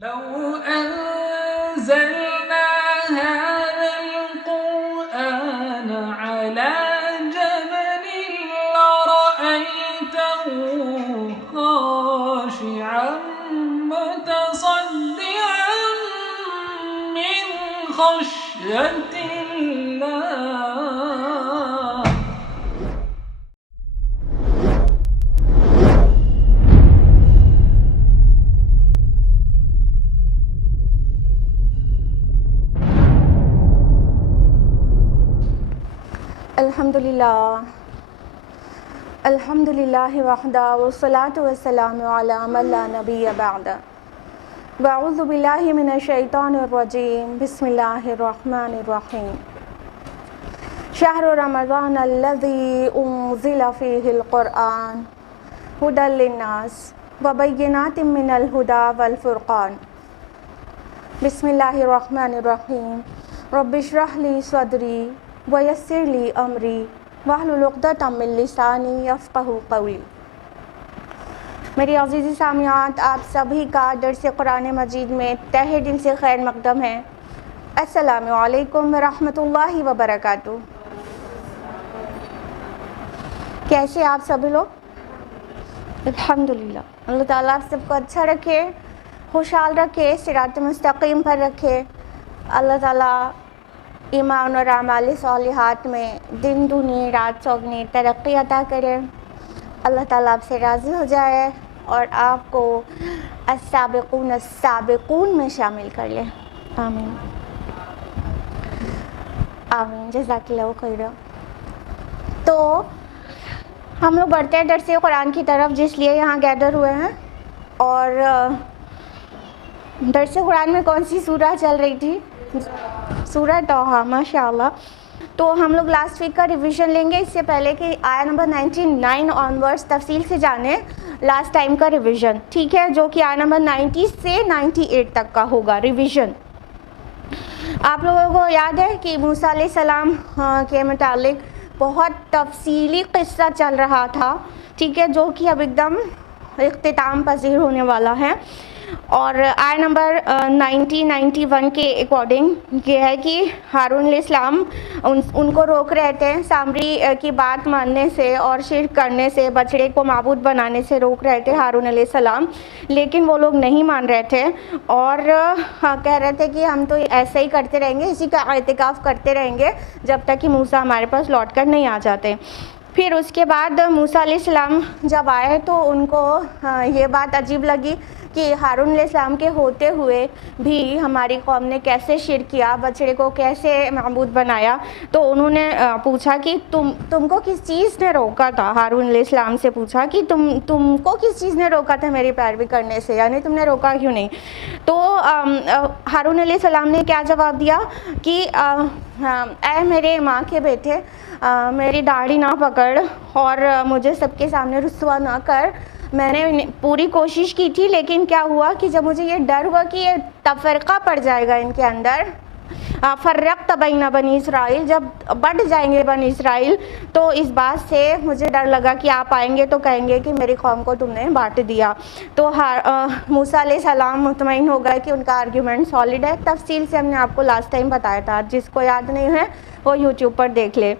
لو أنزلنا هذا القرآن على جبل لرأيته خاشعا متصدعا من خشية الله. الحمدللہ وحدہ والصلاة والسلام علی من لا نبی بعد. اعوذ باللہ من الشیطان الرجیم. بسم اللہ الرحمن الرحیم. شہر رمضان الذی انزل فیہ القرآن ھدی للناس وبینات من الھدی والفرقان. بسم اللہ الرحمن الرحیم. رب اشرح لی صدری ویسر لی امری واحلل عقدۃ من لسانی یفقہوا قولی. میری عزیز سامعات، آپ سبھی کا درس قرآن مجید میں تہہ دل سے خیر مقدم ہے. السلام علیکم ورحمۃ اللہ وبرکاتہ. کیسے آپ سبھی لوگ؟ الحمدللہ. اللہ تعالیٰ آپ سب کو اچھا رکھے، خوشحال رکھے، صراط مستقیم پر رکھے. اللہ تعالیٰ ایمان اور اعمال صالحات میں دن دنی رات چوگنی ترقی عطا کرے. اللہ تعالیٰ آپ سے راضی ہو جائے اور آپ کو السابقون السابقون میں شامل کر لے. آمین آمین. جزاک اللہ خیر. تو ہم لوگ بڑھتے ہیں درس قرآن کی طرف، جس لیے یہاں گیدر ہوئے ہیں. اور درس قرآن میں کون سی سورہ چل رہی تھی؟ سورہ طٰہٰ. ماشاء اللہ. تو ہم لوگ لاسٹ ویک کا ریویژن لیں گے، اس سے پہلے کہ آیا نمبر 99 آنورڈس تفصیل سے جانیں لاسٹ ٹائم کا ریویژن، ٹھیک ہے، جو کہ آیا نمبر 90 سے 98 تک کا ہوگا ریویژن. آپ لوگوں کو یاد ہے کہ موسیٰ علیہ السلام کے متعلق بہت تفصیلی قصہ چل رہا تھا، ٹھیک ہے، جو کہ اب ایک دم اختتام پذیر ہونے والا ہے. اور آیا نمبر 91 کے اکارڈنگ یہ ہے کہ ہارون علیہ السلام ان کو روک رہے تھے سامری کی بات ماننے سے اور شرک کرنے سے، بچڑے کو معبود بنانے سے روک رہے تھے ہارون علیہ السلام، لیکن وہ لوگ نہیں مان رہے تھے اور کہہ رہے تھے کہ ہم تو ایسے ہی کرتے رہیں گے، اسی کا اعتکاف کرتے رہیں گے جب تک کہ موسیٰ ہمارے پاس لوٹ کر نہیں آ جاتے. پھر اس کے بعد موسیٰ علیہ السلام جب آئے تو ان کو یہ بات عجیب لگی کہ ہارون علیہ السلام کے ہوتے ہوئے بھی ہماری قوم نے کیسے شرک کیا، بچڑے کو کیسے معبود بنایا. تو انہوں نے پوچھا کہ تم کو کس چیز نے روکا تھا. ہارون علیہ السلام سے پوچھا کہ تم کو کس چیز نے روکا تھا میری پیروی کرنے سے، یعنی تم نے روکا کیوں نہیں. تو ہارون علیہ السلام نے کیا جواب دیا کہ اے میرے ماں کے بیٹے، میری داڑھی نہ پکڑ اور مجھے سب کے سامنے رسوا نہ کر. میں نے پوری کوشش کی تھی، لیکن کیا ہوا کہ جب مجھے یہ ڈر ہوا کہ یہ تفرقہ پڑ جائے گا ان کے اندر، فرقت بین بنی اسرائیل، جب بڑھ جائیں گے بنی اسرائیل، تو اس بات سے مجھے ڈر لگا کہ آپ آئیں گے تو کہیں گے کہ میری قوم کو تم نے بانٹ دیا. تو موسیٰ علیہ السلام مطمئن ہو گئے کہ ان کا آرگیومنٹ سالڈ ہے. تفصیل سے ہم نے آپ کو لاسٹ ٹائم بتایا تھا، جس کو یاد نہیں ہے وہ یوٹیوب پر دیکھ لے،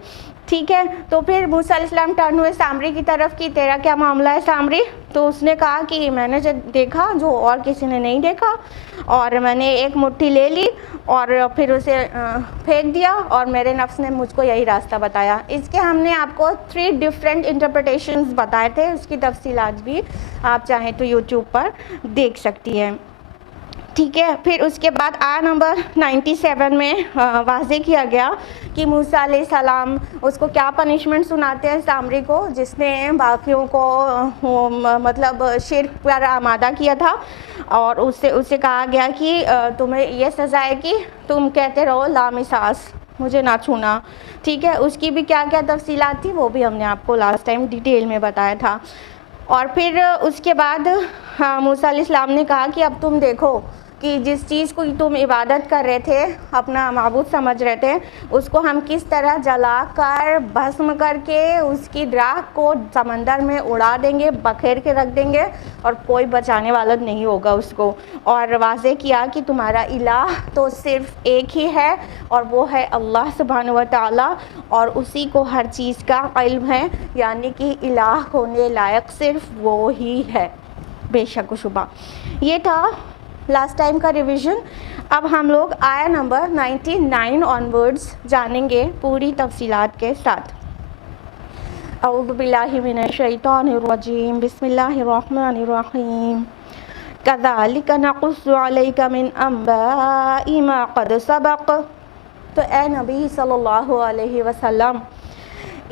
ٹھیک ہے. تو پھر موسیٰ علیہ السلام ٹرن ہوئے سامری کی طرف کہ تیرا کیا معاملہ ہے سامری؟ تو اس نے کہا کہ میں نے جو دیکھا جو اور کسی نے نہیں دیکھا، اور میں نے ایک مٹھی لے لی اور پھر اسے پھینک دیا اور میرے نفس نے مجھ کو یہی راستہ بتایا. اس کے ہم نے آپ کو 3 ڈفرینٹ انٹرپریٹیشنز بتائے تھے، اس کی تفصیلات بھی آپ چاہیں تو یوٹیوب پر دیکھ سکتی ہیں، ٹھیک ہے. پھر اس کے بعد آیا نمبر 97 میں واضح کیا گیا کہ موسیٰ علیہ السلام اس کو کیا پنشمنٹ سناتے ہیں سامری کو، جس نے باقیوں کو مطلب شرک پر آمادہ کیا تھا. اور اسے کہا گیا کہ تمہیں یہ سزا ہے کہ تم کہتے رہو لامساس، مجھے نہ چھونا، ٹھیک ہے. اس کی بھی کیا کیا تفصیلات تھی وہ بھی ہم نے آپ کو لاسٹ ٹائم ڈیٹیل میں بتایا تھا. اور پھر اس کے بعد موسیٰ علیہ السلام نے کہا کہ اب تم دیکھو کہ جس چیز کو تم عبادت کر رہے تھے، اپنا معبود سمجھ رہے تھے، اس کو ہم کس طرح جلا کر بھسم کر کے اس کی راکھ کو سمندر میں اڑا دیں گے، بکھیر کے رکھ دیں گے، اور کوئی بچانے والا نہیں ہوگا اس کو. اور واضح کیا کہ تمہارا الہ تو صرف ایک ہی ہے، اور وہ ہے اللہ سبحانہ و تعالی، اور اسی کو ہر چیز کا علم ہے، یعنی کہ الہ ہونے لائق صرف وہ ہی ہے بے شک و شبہ. یہ تھا لاسٹ ٹائم کا ریویژن. اب ہم لوگ آیا نمبر 99 آنورڈز جانیں گے پوری تفصیلات کے ساتھ. اعوذ باللہ من الشیطان الرجیم، بسم اللہ الرحمن الرحیم. کذالک نقص علیک من انباء ما قد سبق. تو اے نبی صلی اللہ علیہ وسلم،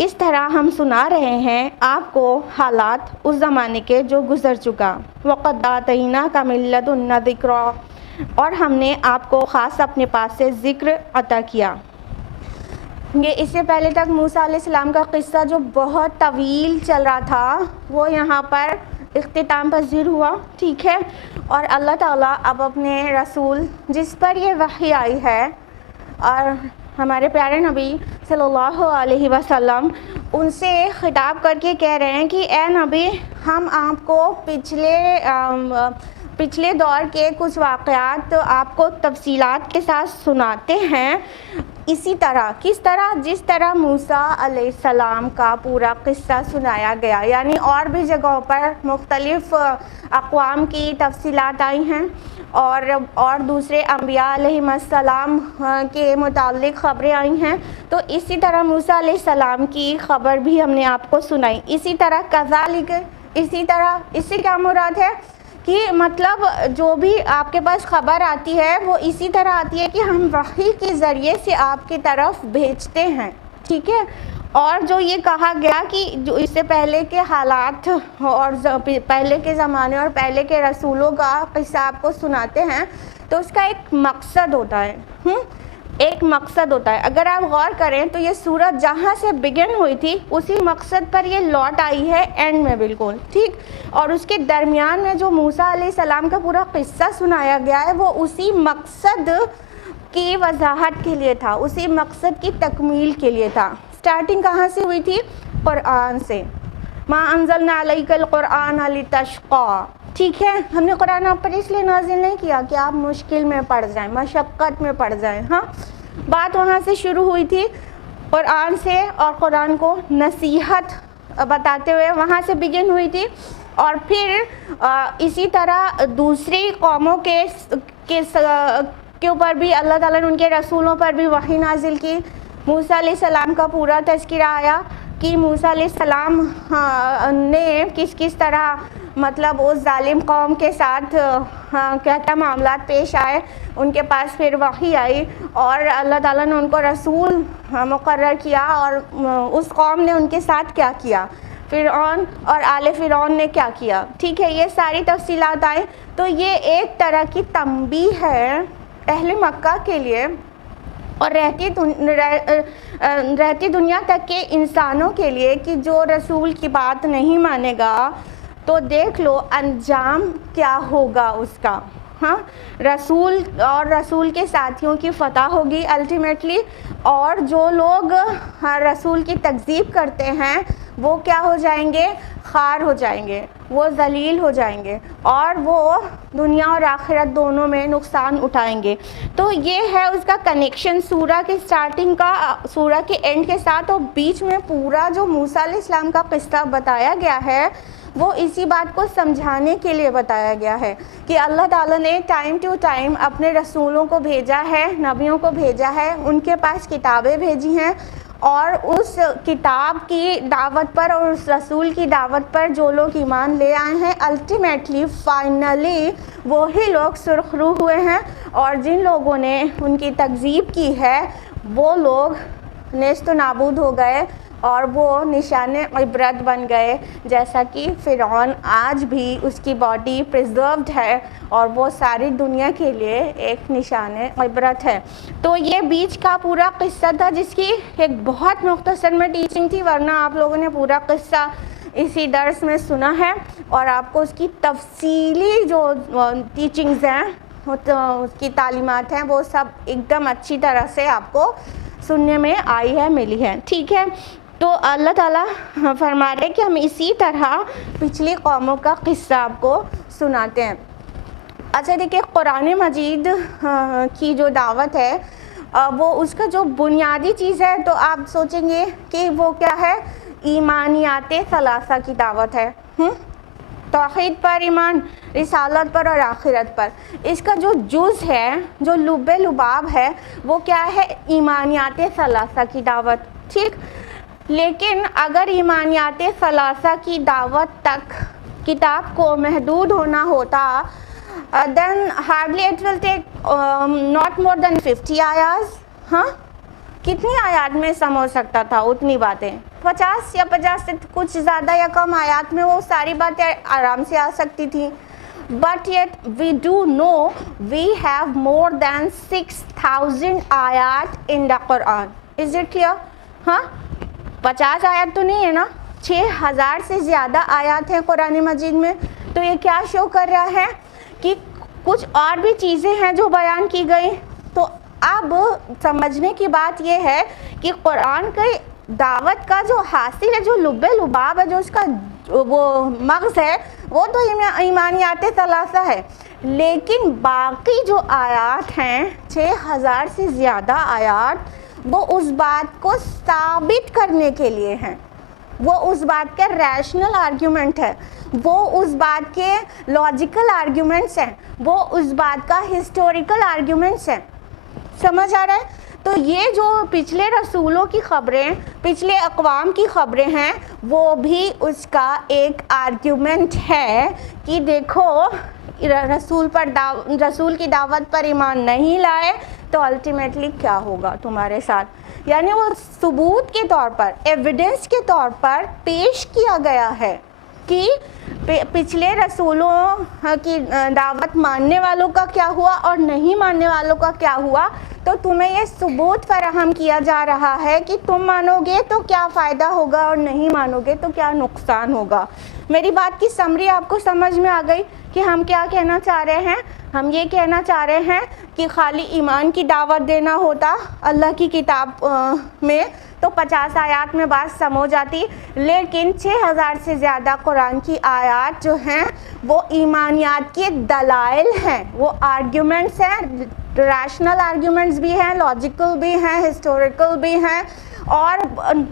اس طرح ہم سنا رہے ہیں آپ کو حالات اس زمانے کے جو گزر چکا. وَقَدْ آتَيْنَاكَ مِن لَّدُنَّا ذِكْرًا، اور ہم نے آپ کو خاص اپنے پاس سے ذکر عطا کیا. یہ اس سے پہلے تک موسیٰ علیہ السلام کا قصہ جو بہت طویل چل رہا تھا وہ یہاں پر اختتام پذیر ہوا، ٹھیک ہے. اور اللہ تعالیٰ اب اپنے رسول جس پر یہ وحی آئی ہے اور ہمارے پیارے نبی صلی اللہ علیہ وسلم، ان سے خطاب کر کے کہہ رہے ہیں کہ اے نبی، ہم آپ کو پچھلے دور کے کچھ واقعات آپ کو تفصیلات کے ساتھ سناتے ہیں. اسی طرح کس طرح؟ جس طرح موسیٰ علیہ السلام کا پورا قصہ سنایا گیا، یعنی اور بھی جگہوں پر مختلف اقوام کی تفصیلات آئی ہیں، اور دوسرے انبیاء علیہ السلام کے متعلق خبریں آئی ہیں. تو اسی طرح موسیٰ علیہ السلام کی خبر بھی ہم نے آپ کو سنائی. اسی طرح کذالک، اسی طرح اس سے کیا مراد ہے کہ مطلب جو بھی آپ کے پاس خبر آتی ہے وہ اسی طرح آتی ہے کہ ہم وحی کے ذریعے سے آپ کی طرف بھیجتے ہیں، ٹھیک ہے. اور جو یہ کہا گیا کہ جو اس سے پہلے کے حالات اور پہلے کے زمانے اور پہلے کے رسولوں کا قصہ آپ کو سناتے ہیں، تو اس کا ایک مقصد ہوتا ہے، ایک مقصد ہوتا ہے. اگر آپ غور کریں تو یہ سورت جہاں سے بگن ہوئی تھی اسی مقصد پر یہ لوٹ آئی ہے اینڈ میں بالکل ٹھیک. اور اس کے درمیان میں جو موسیٰ علیہ السلام کا پورا قصہ سنایا گیا ہے وہ اسی مقصد کی وضاحت کے لیے تھا، اسی مقصد کی تکمیل کے لیے تھا. سٹارٹنگ کہاں سے ہوئی تھی؟ قرآن سے. ما انزلنا علیک القرآن لتشقی، ٹھیک ہے. ہم نے قرآن آپ پر اس لیے نازل نہیں کیا کہ آپ مشکل میں پڑ جائیں، مشقت میں پڑ جائیں. ہاں، بات وہاں سے شروع ہوئی تھی قرآن سے، اور قرآن کو نصیحت بتاتے ہوئے وہاں سے بگن ہوئی تھی. اور پھر اسی طرح دوسری قوموں کے اوپر بھی اللہ تعالیٰ نے ان کے رسولوں پر بھی وحی نازل کی. موسیٰ علیہ السلام کا پورا تذکرہ آیا کہ موسیٰ علیہ السلام نے کس طرح مطلب اس ظالم قوم کے ساتھ کیا معاملات پیش آئے. ان کے پاس پھر وحی آئی اور اللہ تعالیٰ نے ان کو رسول مقرر کیا، اور اس قوم نے ان کے ساتھ کیا کیا، فرعون اور آل فرعون نے کیا کیا، ٹھیک ہے. یہ ساری تفصیلات آئیں. تو یہ ایک طرح کی تنبیہ ہے اہل مکہ کے لیے اور رہتی دنیا تک کے انسانوں کے لیے کہ جو رسول کی بات نہیں مانے گا تو دیکھ لو انجام کیا ہوگا اس کا. ہاں، رسول اور رسول کے ساتھیوں کی فتح ہوگی الٹیمیٹلی، اور جو لوگ رسول کی تکذیب کرتے ہیں وہ کیا ہو جائیں گے؟ خوار ہو جائیں گے، وہ ذلیل ہو جائیں گے، اور وہ دنیا اور آخرت دونوں میں نقصان اٹھائیں گے. تو یہ ہے اس کا کنیکشن سورہ کے سٹارٹنگ کا سورہ کے اینڈ کے ساتھ، اور بیچ میں پورا جو موسیٰ علیہ السلام کا قصہ بتایا گیا ہے وہ اسی بات کو سمجھانے کے لیے بتایا گیا ہے کہ اللہ تعالیٰ نے ٹائم ٹو ٹائم اپنے رسولوں کو بھیجا ہے، نبیوں کو بھیجا ہے، ان کے پاس کتابیں بھیجی ہیں، اور اس کتاب کی دعوت پر اور اس رسول کی دعوت پر جو لوگ ایمان لے آئے ہیں الٹیمیٹلی فائنلی وہی لوگ سرخرو ہوئے ہیں، اور جن لوگوں نے ان کی تکذیب کی ہے وہ لوگ نیست و نابود ہو گئے اور وہ نشان عبرت بن گئے. جیسا کہ فرعون آج بھی اس کی باڈی پریزروڈ ہے اور وہ ساری دنیا کے لیے ایک نشان عبرت ہے. تو یہ بیچ کا پورا قصہ تھا جس کی ایک بہت مختصر میں ٹیچنگ تھی، ورنہ آپ لوگوں نے پورا قصہ اسی درس میں سنا ہے، اور آپ کو اس کی تفصیلی جو ٹیچنگز ہیں اس کی تعلیمات ہیں وہ سب ایک دم اچھی طرح سے آپ کو سننے میں آئی ہے، ملی ہے، ٹھیک ہے۔ تو اللہ تعالیٰ فرما رہے کہ ہم اسی طرح پچھلی قوموں کا قصہ آپ کو سناتے ہیں۔ اچھا دیکھیں، قرآن مجید کی جو دعوت ہے وہ اس کا جو بنیادی چیز ہے تو آپ سوچیں گے کہ وہ کیا ہے؟ ایمانیات ثلاثہ کی دعوت ہے، توحید پر ایمان، رسالت پر اور آخرت پر۔ اس کا جو جز ہے، جو لب لباب ہے، وہ کیا ہے؟ ایمانیات ثلاثہ کی دعوت، ٹھیک۔ لیکن اگر ایمانیات ثلاثہ کی دعوت تک کتاب کو محدود ہونا ہوتا then hardly it will take not more than 50 آیات۔ ہاں، کتنی آیات میں سمجھ سکتا تھا اتنی باتیں؟ 50 یا 50 سے کچھ زیادہ یا کم آیات میں وہ ساری باتیں آرام سے آ سکتی تھیں۔ But yet we do know we have more than 6,000 آیات in the Quran. Is it clear؟ ہاں، 50 آیات تو نہیں ہے نا، 6,000 سے زیادہ آیات ہیں قرآن مجید میں۔ تو یہ کیا شو کر رہا ہے کہ کچھ اور بھی چیزیں ہیں جو بیان کی گئی۔ تو اب سمجھنے کی بات یہ ہے کہ قرآن کی دعوت کا جو حاصل ہے، جو لب لباب ہے، جو اس کا وہ مغز ہے، وہ تو ایمانیات ثلاثہ ہے۔ لیکن باقی جو آیات ہیں، 6,000 سے زیادہ آیات، وہ اس بات کو ثابت کرنے کے لیے ہیں، وہ اس بات کے ریشنل آرگیومنٹ ہے، وہ اس بات کے لاجیکل آرگیومنٹس ہیں، وہ اس بات کا ہسٹوریکل آرگیومنٹس ہیں۔ سمجھ آ رہا ہے؟ تو یہ جو پچھلے رسولوں کی خبریں، پچھلے اقوام کی خبریں ہیں، وہ بھی اس کا ایک آرگیومنٹ ہے کہ دیکھو رسول کی دعوت پر ایمان نہیں لائے تو الٹیمیٹلی کیا ہوگا تمہارے ساتھ۔ یعنی وہ ثبوت کے طور پر، ایویڈنس کے طور پر پیش کیا گیا ہے کہ پچھلے رسولوں کی دعوت ماننے والوں کا کیا ہوا اور نہیں ماننے والوں کا کیا ہوا۔ تو تمہیں یہ ثبوت فراہم کیا جا رہا ہے کہ تم مانو گے تو کیا فائدہ ہوگا اور نہیں مانو گے تو کیا نقصان ہوگا۔ میری بات کی سمری آپ کو سمجھ میں آ گئی کہ ہم کیا کہنا چاہ رہے ہیں؟ ہم یہ کہنا چاہ رہے ہیں کہ خالی ایمان کی دعوت دینا ہوتا اللہ کی کتاب میں تو 50 آیات میں بات سمجھ آتی، لیکن 6,000 سے زیادہ قرآن کی آیات جو ہیں وہ ایمانیات کے دلائل ہیں، وہ آرگیومنٹس ہیں، ریشنل آرگیومنٹس بھی ہیں، لاجیکل بھی ہیں، ہسٹوریکل بھی ہیں، اور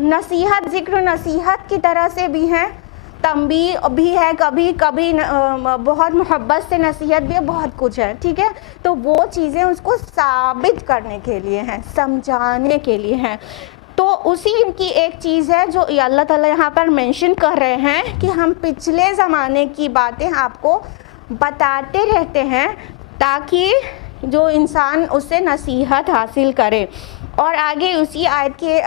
نصیحت، ذکر نصیحت کی طرح سے بھی ہیں، تنبیہ بھی ہے، کبھی کبھی بہت محبت سے نصیحت بھی ہے، بہت کچھ ہے، ٹھیک ہے۔ تو وہ چیزیں اس کو ثابت کرنے کے لیے ہیں، سمجھانے کے لیے ہیں۔ تو اسی کی ایک چیز ہے جو اللہ تعالیٰ یہاں پر مینشن کر رہے ہیں کہ ہم پچھلے زمانے کی باتیں آپ کو بتاتے رہتے ہیں تاکہ جو انسان اس سے نصیحت حاصل کرے۔ اور آگے اسی آیت کے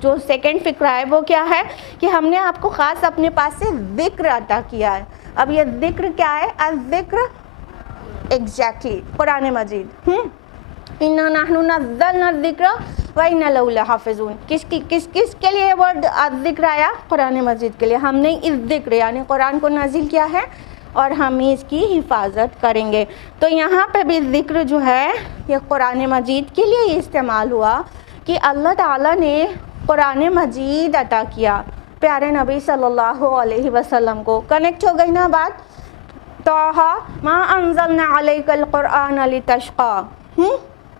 جو سیکنڈ فقرہ ہے وہ کیا ہے کہ ہم نے آپ کو خاص اپنے پاس سے ذکر عطا کیا ہے۔ اب یہ ذکر کیا ہے؟ الذکر ایگزیکٹلی قرآن مجید۔ اِنَّا نَحْنُ نَزَّلْنَا الذِّكْرَ وَإِنَّا لَهُ لَحَافِظُونَ۔ کس کے لیے ورڈ الذکر آیا؟ قرآن مجید کے لیے۔ ہم نے اس ذکر یعنی قرآن کو نازل کیا ہے اور ہم اس کی حفاظت کریں گے۔ تو یہاں پہ بھی ذکر جو ہے یہ قرآن مجید کے لیے استعمال ہوا کہ اللہ تعالیٰ نے قرآن مجید عطا کیا پیارے نبی صلی اللہ علیہ وسلم کو۔ کنیکٹ ہو گئی نا بات؟ طٰہٰ مَا أَنزَلْنَا عَلَيْكَ الْقُرْآنَ لِتَشْقَىٰ،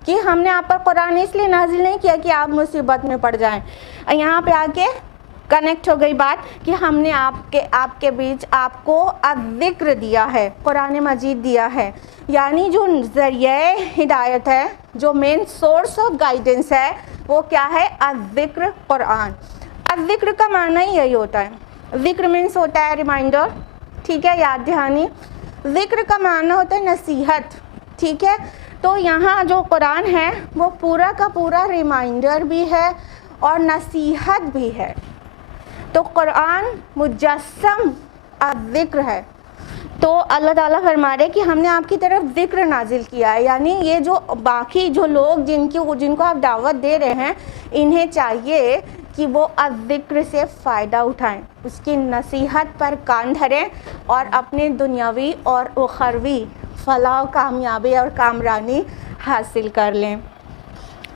کہ ہم نے آپ پر قرآن اس لیے نازل نہیں کیا کہ آپ مصیبت میں پڑ جائیں۔ یہاں پہ آ کے کنیکٹ ہو گئی بات کہ ہم نے آپ کے بیچ آپ کو الذکر دیا ہے، قرآن مجید دیا ہے، یعنی جو ذریعہ ہدایت ہے، جو مین سورس آف گائیڈنس ہے وہ کیا ہے؟ الذکر قرآن۔ الذکر کا معنی ہی یہی ہوتا ہے۔ ذکر مینس ہوتا ہے ریمائنڈر، ٹھیک ہے، یاد دہانی۔ ذکر کا معنی ہوتا ہے نصیحت، ٹھیک ہے۔ تو یہاں جو قرآن ہے وہ پورا کا پورا ریمائنڈر بھی ہے اور نصیحت بھی ہے۔ تو قرآن مجسم الذکر ہے۔ تو اللہ تعالیٰ فرما رہے کہ ہم نے آپ کی طرف ذکر نازل کیا ہے، یعنی یہ جو باقی جو لوگ جن کو آپ دعوت دے رہے ہیں انہیں چاہیے کہ وہ الذکر سے فائدہ اٹھائیں، اس کی نصیحت پر کان دھریں اور اپنے دنیاوی اور اخروی فلاح و کامیابی اور کامرانی حاصل کر لیں۔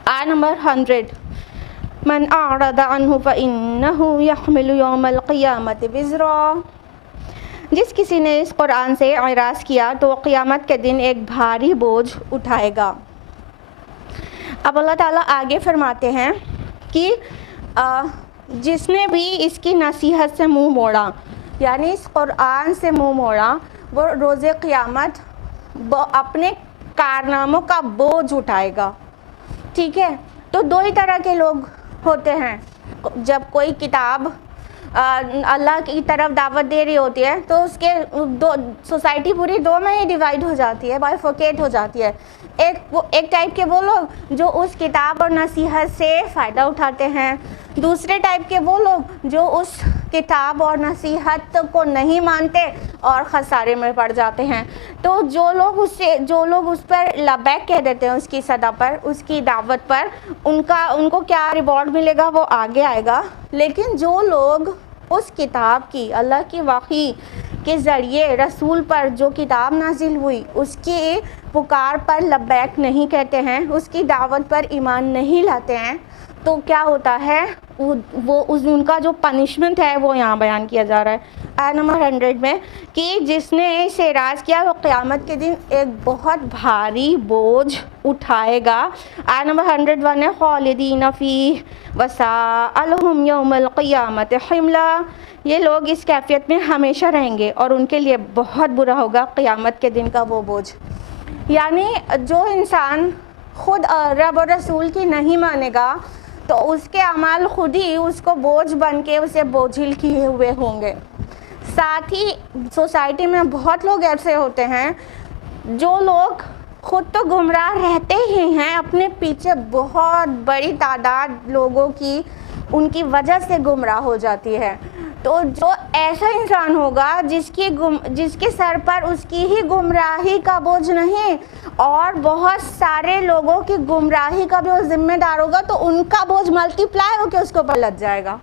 آیت نمبر 100، من اعرض عنہ فإنہ یحمل یوم القیامت وزرا، جس کسی نے اس قرآن سے اعراض کیا تو قیامت کے دن ایک بھاری بوجھ اٹھائے گا۔ اب اللہ تعالیٰ آگے فرماتے ہیں کہ جس نے بھی اس کی نصیحت سے منہ موڑا، یعنی اس قرآن سے منہ موڑا، وہ روز قیامت اپنے کارناموں کا بوجھ اٹھائے گا۔ ٹھیک ہے، تو دو ہی طرح کے لوگ ہوتے ہیں۔ جب کوئی کتاب اللہ کی طرف دعوت دے رہی ہوتی ہے تو اس کے سوسائٹی پوری دو میں ہی ڈیوائڈ ہو جاتی ہے، بائیفرکیٹ ہو جاتی ہے۔ ایک ٹائپ کے وہ لوگ جو اس کتاب اور نصیحت سے فائدہ اٹھاتے ہیں، دوسرے ٹائپ کے وہ لوگ جو اس کتاب اور نصیحت کو نہیں مانتے اور خسارے میں پڑ جاتے ہیں۔ تو جو لوگ اس پر لبیک کہہ دیتے ہیں، اس کی صدا پر، اس کی دعوت پر، ان کو کیا ریوارڈ ملے گا وہ آگے آئے گا۔ لیکن جو لوگ اس کتاب کی، اللہ کی وحی کے ذریعے رسول پر جو کتاب نازل ہوئی، اس کی پکار پر لبیک نہیں کہتے ہیں، اس کی دعوت پر ایمان نہیں لاتے ہیں، تو کیا ہوتا ہے، ان کا جو پنشمنٹ ہے وہ یہاں بیان کیا جا رہا ہے آیت نمبر 100 میں، کہ جس نے اسے اعراض کیا وہ قیامت کے دن ایک بہت بھاری بوجھ اٹھائے گا۔ آیت نمبر 101 ہے، خالدین فیہ وساء لہم یوم القیامت حملا، یہ لوگ اس کیفیت میں ہمیشہ رہیں گے اور ان کے لیے بہت برا ہوگا قیامت کے دن کا وہ بوجھ۔ یعنی جو انسان خود رب اور رسول کی نہیں مانے گا تو اس کے اعمال خود ہی اس کو بوجھ بن کے اسے بوجھل کیے ہوئے ہوں گے۔ ساتھ ہی سوسائٹی میں بہت لوگ ایسے ہوتے ہیں جو لوگ خود تو گمراہ رہتے ہی ہیں، اپنے پیچھے بہت بڑی تعداد لوگوں کی ان کی وجہ سے گمراہ ہو جاتی ہے۔ تو جو ایسا انسان ہوگا جس کے سر پر اس کی ہی گمراہی کا بوجھ نہیں اور بہت سارے لوگوں کی گمراہی کا بھی وہ ذمہ دار ہوگا، تو ان کا بوجھ ملٹی پلائی ہو کے اس کے اوپر لگ جائے گا۔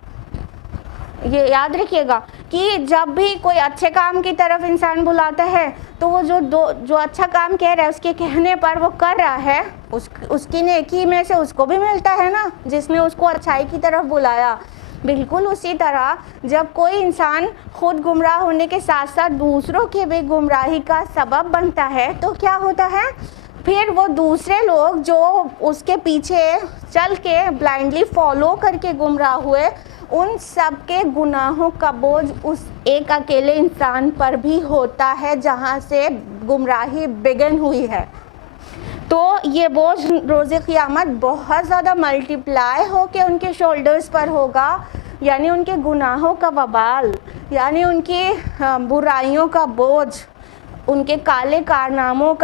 یہ یاد رکھیے گا کہ جب بھی کوئی اچھے کام کی طرف انسان بلاتا ہے تو وہ جو اچھا کام کہہ رہا ہے اس کے کہنے پر وہ کر رہا ہے، اس کی نیکی میں سے اس کو بھی ملتا ہے نا، جس نے اس کو اچھائی کی طرف بلایا۔ بالکل اسی طرح جب کوئی انسان خود گمراہ ہونے کے ساتھ ساتھ دوسروں کے بھی گمراہی کا سبب بنتا ہے تو کیا ہوتا ہے، پھر وہ دوسرے لوگ جو اس کے پیچھے چل کے بلائنڈلی فالو کر کے گمراہ ہوئے، ان سب کے گناہوں کا بوجھ اس ایک اکیلے انسان پر بھی ہوتا ہے جہاں سے گمراہی بگن ہوئی ہے۔ تو یہ بوجھ روز قیامت بہت زیادہ ملٹی پلائی ہو کے ان کے شولڈرز پر ہوگا، یعنی ان کے گناہوں کا وبال، یعنی ان کی برائیوں کا بوجھ، ان کے کالے کارناموں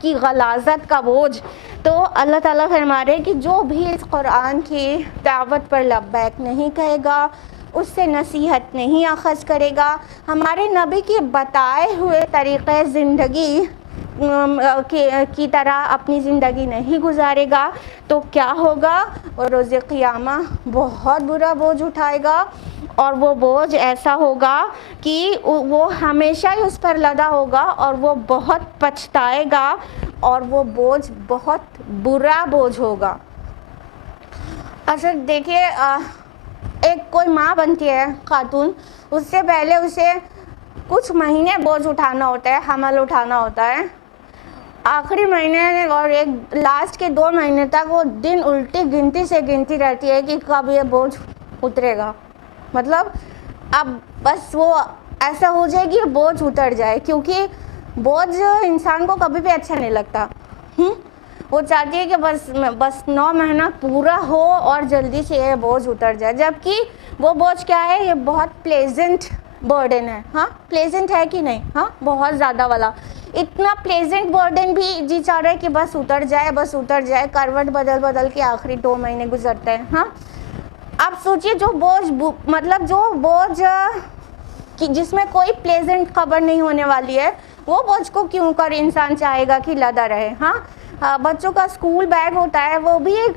کی غلاظت کا بوجھ۔ تو اللہ تعالیٰ فرما رہے کہ جو بھی اس قرآن کی دعوت پر لبیک نہیں کہے گا، اس سے نصیحت نہیں اخذ کرے گا، ہمارے نبی کی بتائے ہوئے طریقے زندگی کی طرح اپنی زندگی نہیں گزارے گا، تو کیا ہوگا، اور روز قیامہ بہت برا بوجھ اٹھائے گا، اور وہ بوجھ ایسا ہوگا کہ وہ ہمیشہ ہی اس پر لدا ہوگا اور وہ بہت پچھتائے گا، اور وہ بوجھ بہت برا بوجھ ہوگا۔ اچھا دیکھیے، ایک کوئی ماں بنتی ہے خاتون، اس سے پہلے اسے کچھ مہینے بوجھ اٹھانا ہوتا ہے، حمل اٹھانا ہوتا ہے، آخری مہینے اور ایک لاسٹ کے 2 مہینے تک وہ دن الٹی گنتی سے گنتی رہتی ہے کہ کب یہ بوجھ اترے گا، مطلب اب بس وہ ایسا ہو جائے گی بوجھ اتر جائے، کیونکہ بوجھ انسان کو کبھی بھی اچھا نہیں لگتا، وہ چاہتی ہے کہ بس 9 مہینہ پورا ہو اور جلدی سے یہ بوجھ اتر جائے، جبکہ وہ بوجھ کیا ہے، یہ بہت پلیزنٹ برڈن ہے۔ ہاں پلیزنٹ ہے کہ نہیں، ہاں بہت زیادہ والا، اتنا پلیزنٹ برڈن بھی جی چاہ رہا ہے کہ بس اتر جائے، کروٹ بدل کے آخری 2 مہینے گزرتے ہیں۔ ہاں اب سوچئے جو بوجھ جس میں کوئی پلیزنٹ خبر نہیں ہونے والی ہے، وہ بوجھ کو کیوں کر انسان چاہے گا کہ لدا رہے۔ ہاں بچوں کا اسکول بیگ ہوتا ہے، وہ بھی ایک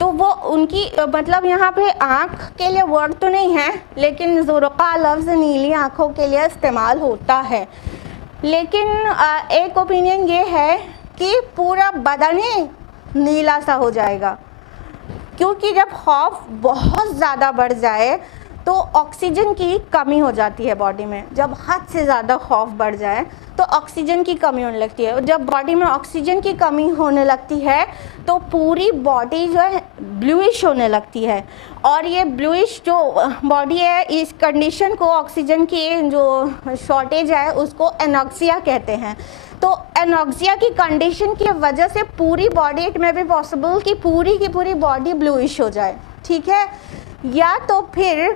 تو وہ ان کی مطلب یہاں پہ آنکھ کے لیے ورڈ تو نہیں ہے لیکن زرقا لفظ نیلی آنکھوں کے لیے استعمال ہوتا ہے. لیکن ایک اوپینین یہ ہے کہ پورا بدن ہی نیلا سا ہو جائے گا، کیونکہ جب خوف بہت زیادہ بڑھ جائے تو آکسیجن کی کمی ہو جاتی ہے باڈی میں. جب حد سے زیادہ خوف بڑھ جائے تو آکسیجن کی کمی ہونے لگتی ہے. جب باڈی میں آکسیجن کی کمی ہونے لگتی ہے تو پوری باڈی جو ہے بلوئش ہونے لگتی ہے، اور یہ بلوئش جو باڈی ہے اس کنڈیشن کو، آکسیجن کی جو شارٹیج ہے اس کو انوکسیا کہتے ہیں. تو انوکسیا کی کنڈیشن کی وجہ سے پوری باڈی، اٹ میں بھی پاسبل کہ پوری کی پوری باڈی بلوئش ہو جائے، ٹھیک ہے. یا تو پھر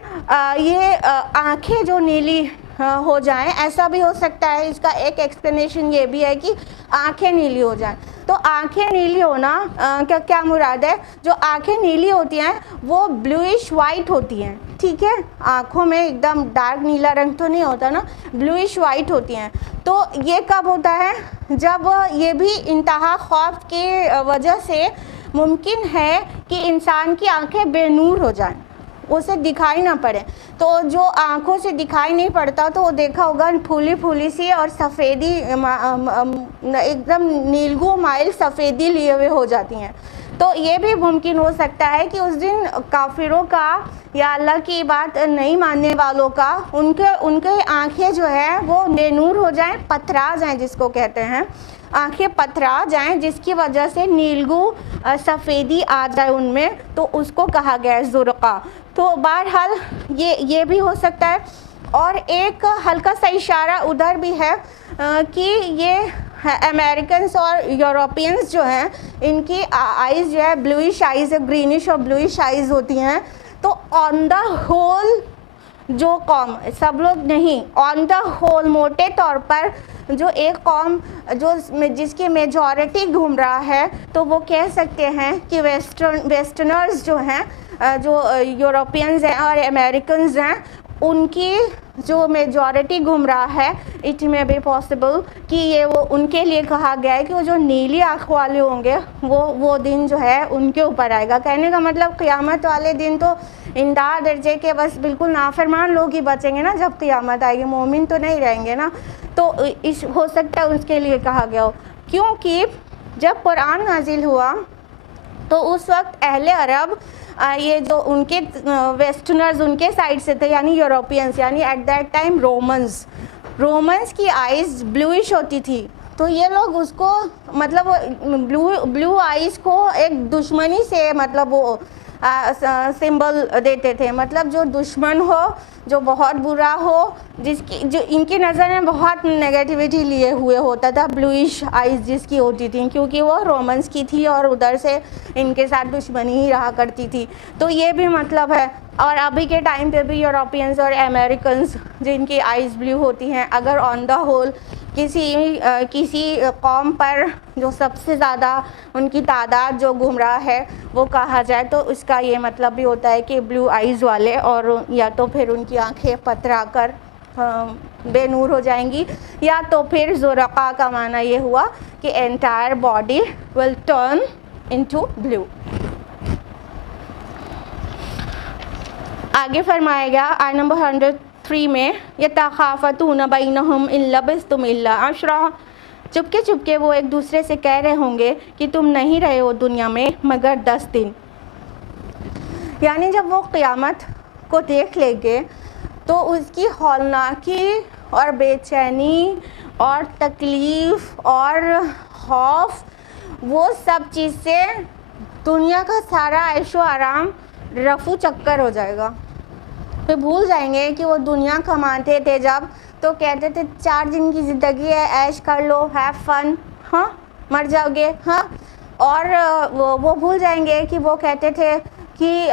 یہ آنکھیں جو نیلی ہو جائیں، ایسا بھی ہو سکتا ہے. اس کا ایک ایکسپلینیشن یہ بھی ہے کہ آنکھیں نیلی ہو جائیں. تو آنکھیں نیلی ہونا کیا مراد ہے؟ جو آنکھیں نیلی ہوتی ہیں وہ بلوئش وائٹ ہوتی ہیں، ٹھیک ہے. آنکھوں میں ایک دم ڈارک نیلا رنگ تو نہیں ہوتا نا، بلوئش وائٹ ہوتی ہیں. تو یہ کب ہوتا ہے؟ جب یہ بھی انتہا خوف کی وجہ سے ممکن ہے کہ انسان کی آنکھیں بے نور ہو جائیں، اسے دکھائی نہ پڑے. تو جو آنکھوں سے دکھائی نہیں پڑتا تو وہ دیکھا ہوگا پھولی پھولی سی اور سفیدی، ایک دم نیلگو مائل سفیدی لیے ہوئے ہو جاتی ہیں. تو یہ بھی ممکن ہو سکتا ہے کہ اس دن کافروں کا یا اللہ کی بات نہیں ماننے والوں کا ان کے آنکھیں جو ہے وہ بے نور ہو جائیں، پتھرا جائیں جس کو کہتے ہیں، آنکھیں پتھرا جائیں، جس کی وجہ سے نیلگو سفیدی آ جائے ان میں، تو اس کو کہا گیا ہے زرقا. تو بہرحال یہ بھی ہو سکتا ہے. اور ایک ہلکا سا اشارہ ادھر بھی ہے کہ یہ امریکنس اور یوروپینس جو ہیں ان کی آئیز جو ہے بلوئش آئیز، گرینش اور بلوئش آئیز ہوتی ہیں. تو آن دا ہول جو قوم، سب لوگ نہیں، آن دا ہول موٹے طور پر جو ایک قوم جس کی میجورٹی گھوم رہا ہے تو وہ کہہ سکتے ہیں کہ ویسٹرنرز جو ہیں، جو یوروپینز ہیں اور امریکنز ہیں، ان کی جو میجورٹی گھوم رہا ہے، اٹ میں بھی پاسبل کہ یہ وہ ان کے لیے کہا گیا ہے کہ وہ جو نیلی آنکھ والے ہوں گے وہ دن جو ہے ان کے اوپر آئے گا. کہنے کا مطلب قیامت والے دن تو اندار درجے کے بس بالکل نافرمان لوگ ہی بچیں گے نا جب قیامت آئے گی، مومن تو نہیں رہیں گے نا. تو ہو سکتا ہے اس کے لیے کہا گیا ہو، کیونکہ جب قرآن نازل ہوا تو اس وقت اہل عرب، یہ جو ان کے ویسٹرنرز ان کے سائڈ سے تھے، یعنی یوروپینس، یعنی ایٹ دیٹ ٹائم رومنز کی آئیز بلوئش ہوتی تھی. تو یہ لوگ اس کو مطلب بلو آئیز کو ایک دشمنی سے مطلب وہ سمبل دیتے تھے. مطلب جو دشمن ہو، جو بہت برا ہو، جو ان کی نظر میں بہت نیگیٹیوٹی لیے ہوئے ہوتا تھا، بلوئش آئیز جس کی ہوتی تھیں، کیونکہ وہ رومنس کی تھی اور ادھر سے ان کے ساتھ دشمنی ہی رہا کرتی تھی. تو یہ بھی مطلب ہے. اور ابھی کے ٹائم پہ بھی یوروپینز اور امریکنز جن کی آئیز بلیو ہوتی ہیں، اگر آن دا ہول کسی قوم پر جو سب سے زیادہ ان کی تعداد جو گمراہ ہے وہ کہا جائے تو اس کا یہ مطلب بھی ہوتا ہے کہ بلو آئیز والے، اور یا تو پھر ان کی آنکھیں پتھرا کر بے نور ہو جائیں گی، یا تو پھر زرقا کا معنی یہ ہوا کہ entire body will turn into blue. آگے فرمایا گیا آیت نمبر 103 میں، یتخافتون بینہم ان لبثتم الا عشرا، چپکے وہ ایک دوسرے سے کہہ رہے ہوں گے کہ تم نہیں رہے ہو دنیا میں مگر 10 دن. یعنی جب وہ قیامت کو دیکھ لیں گے تو اس کی ہولناکی اور بے چینی اور تکلیف اور خوف، وہ سب چیز سے دنیا کا سارا عیش و آرام رفو چکر ہو جائے گا. پھر بھول جائیں گے کہ وہ دنیا کماتے تھے جب تو کہتے تھے 4 دن کی زندگی ہے، عیش کر لو، ہیو فن، ہاں مر جاؤ گے، ہاں. اور وہ بھول جائیں گے کہ وہ کہتے تھے کہ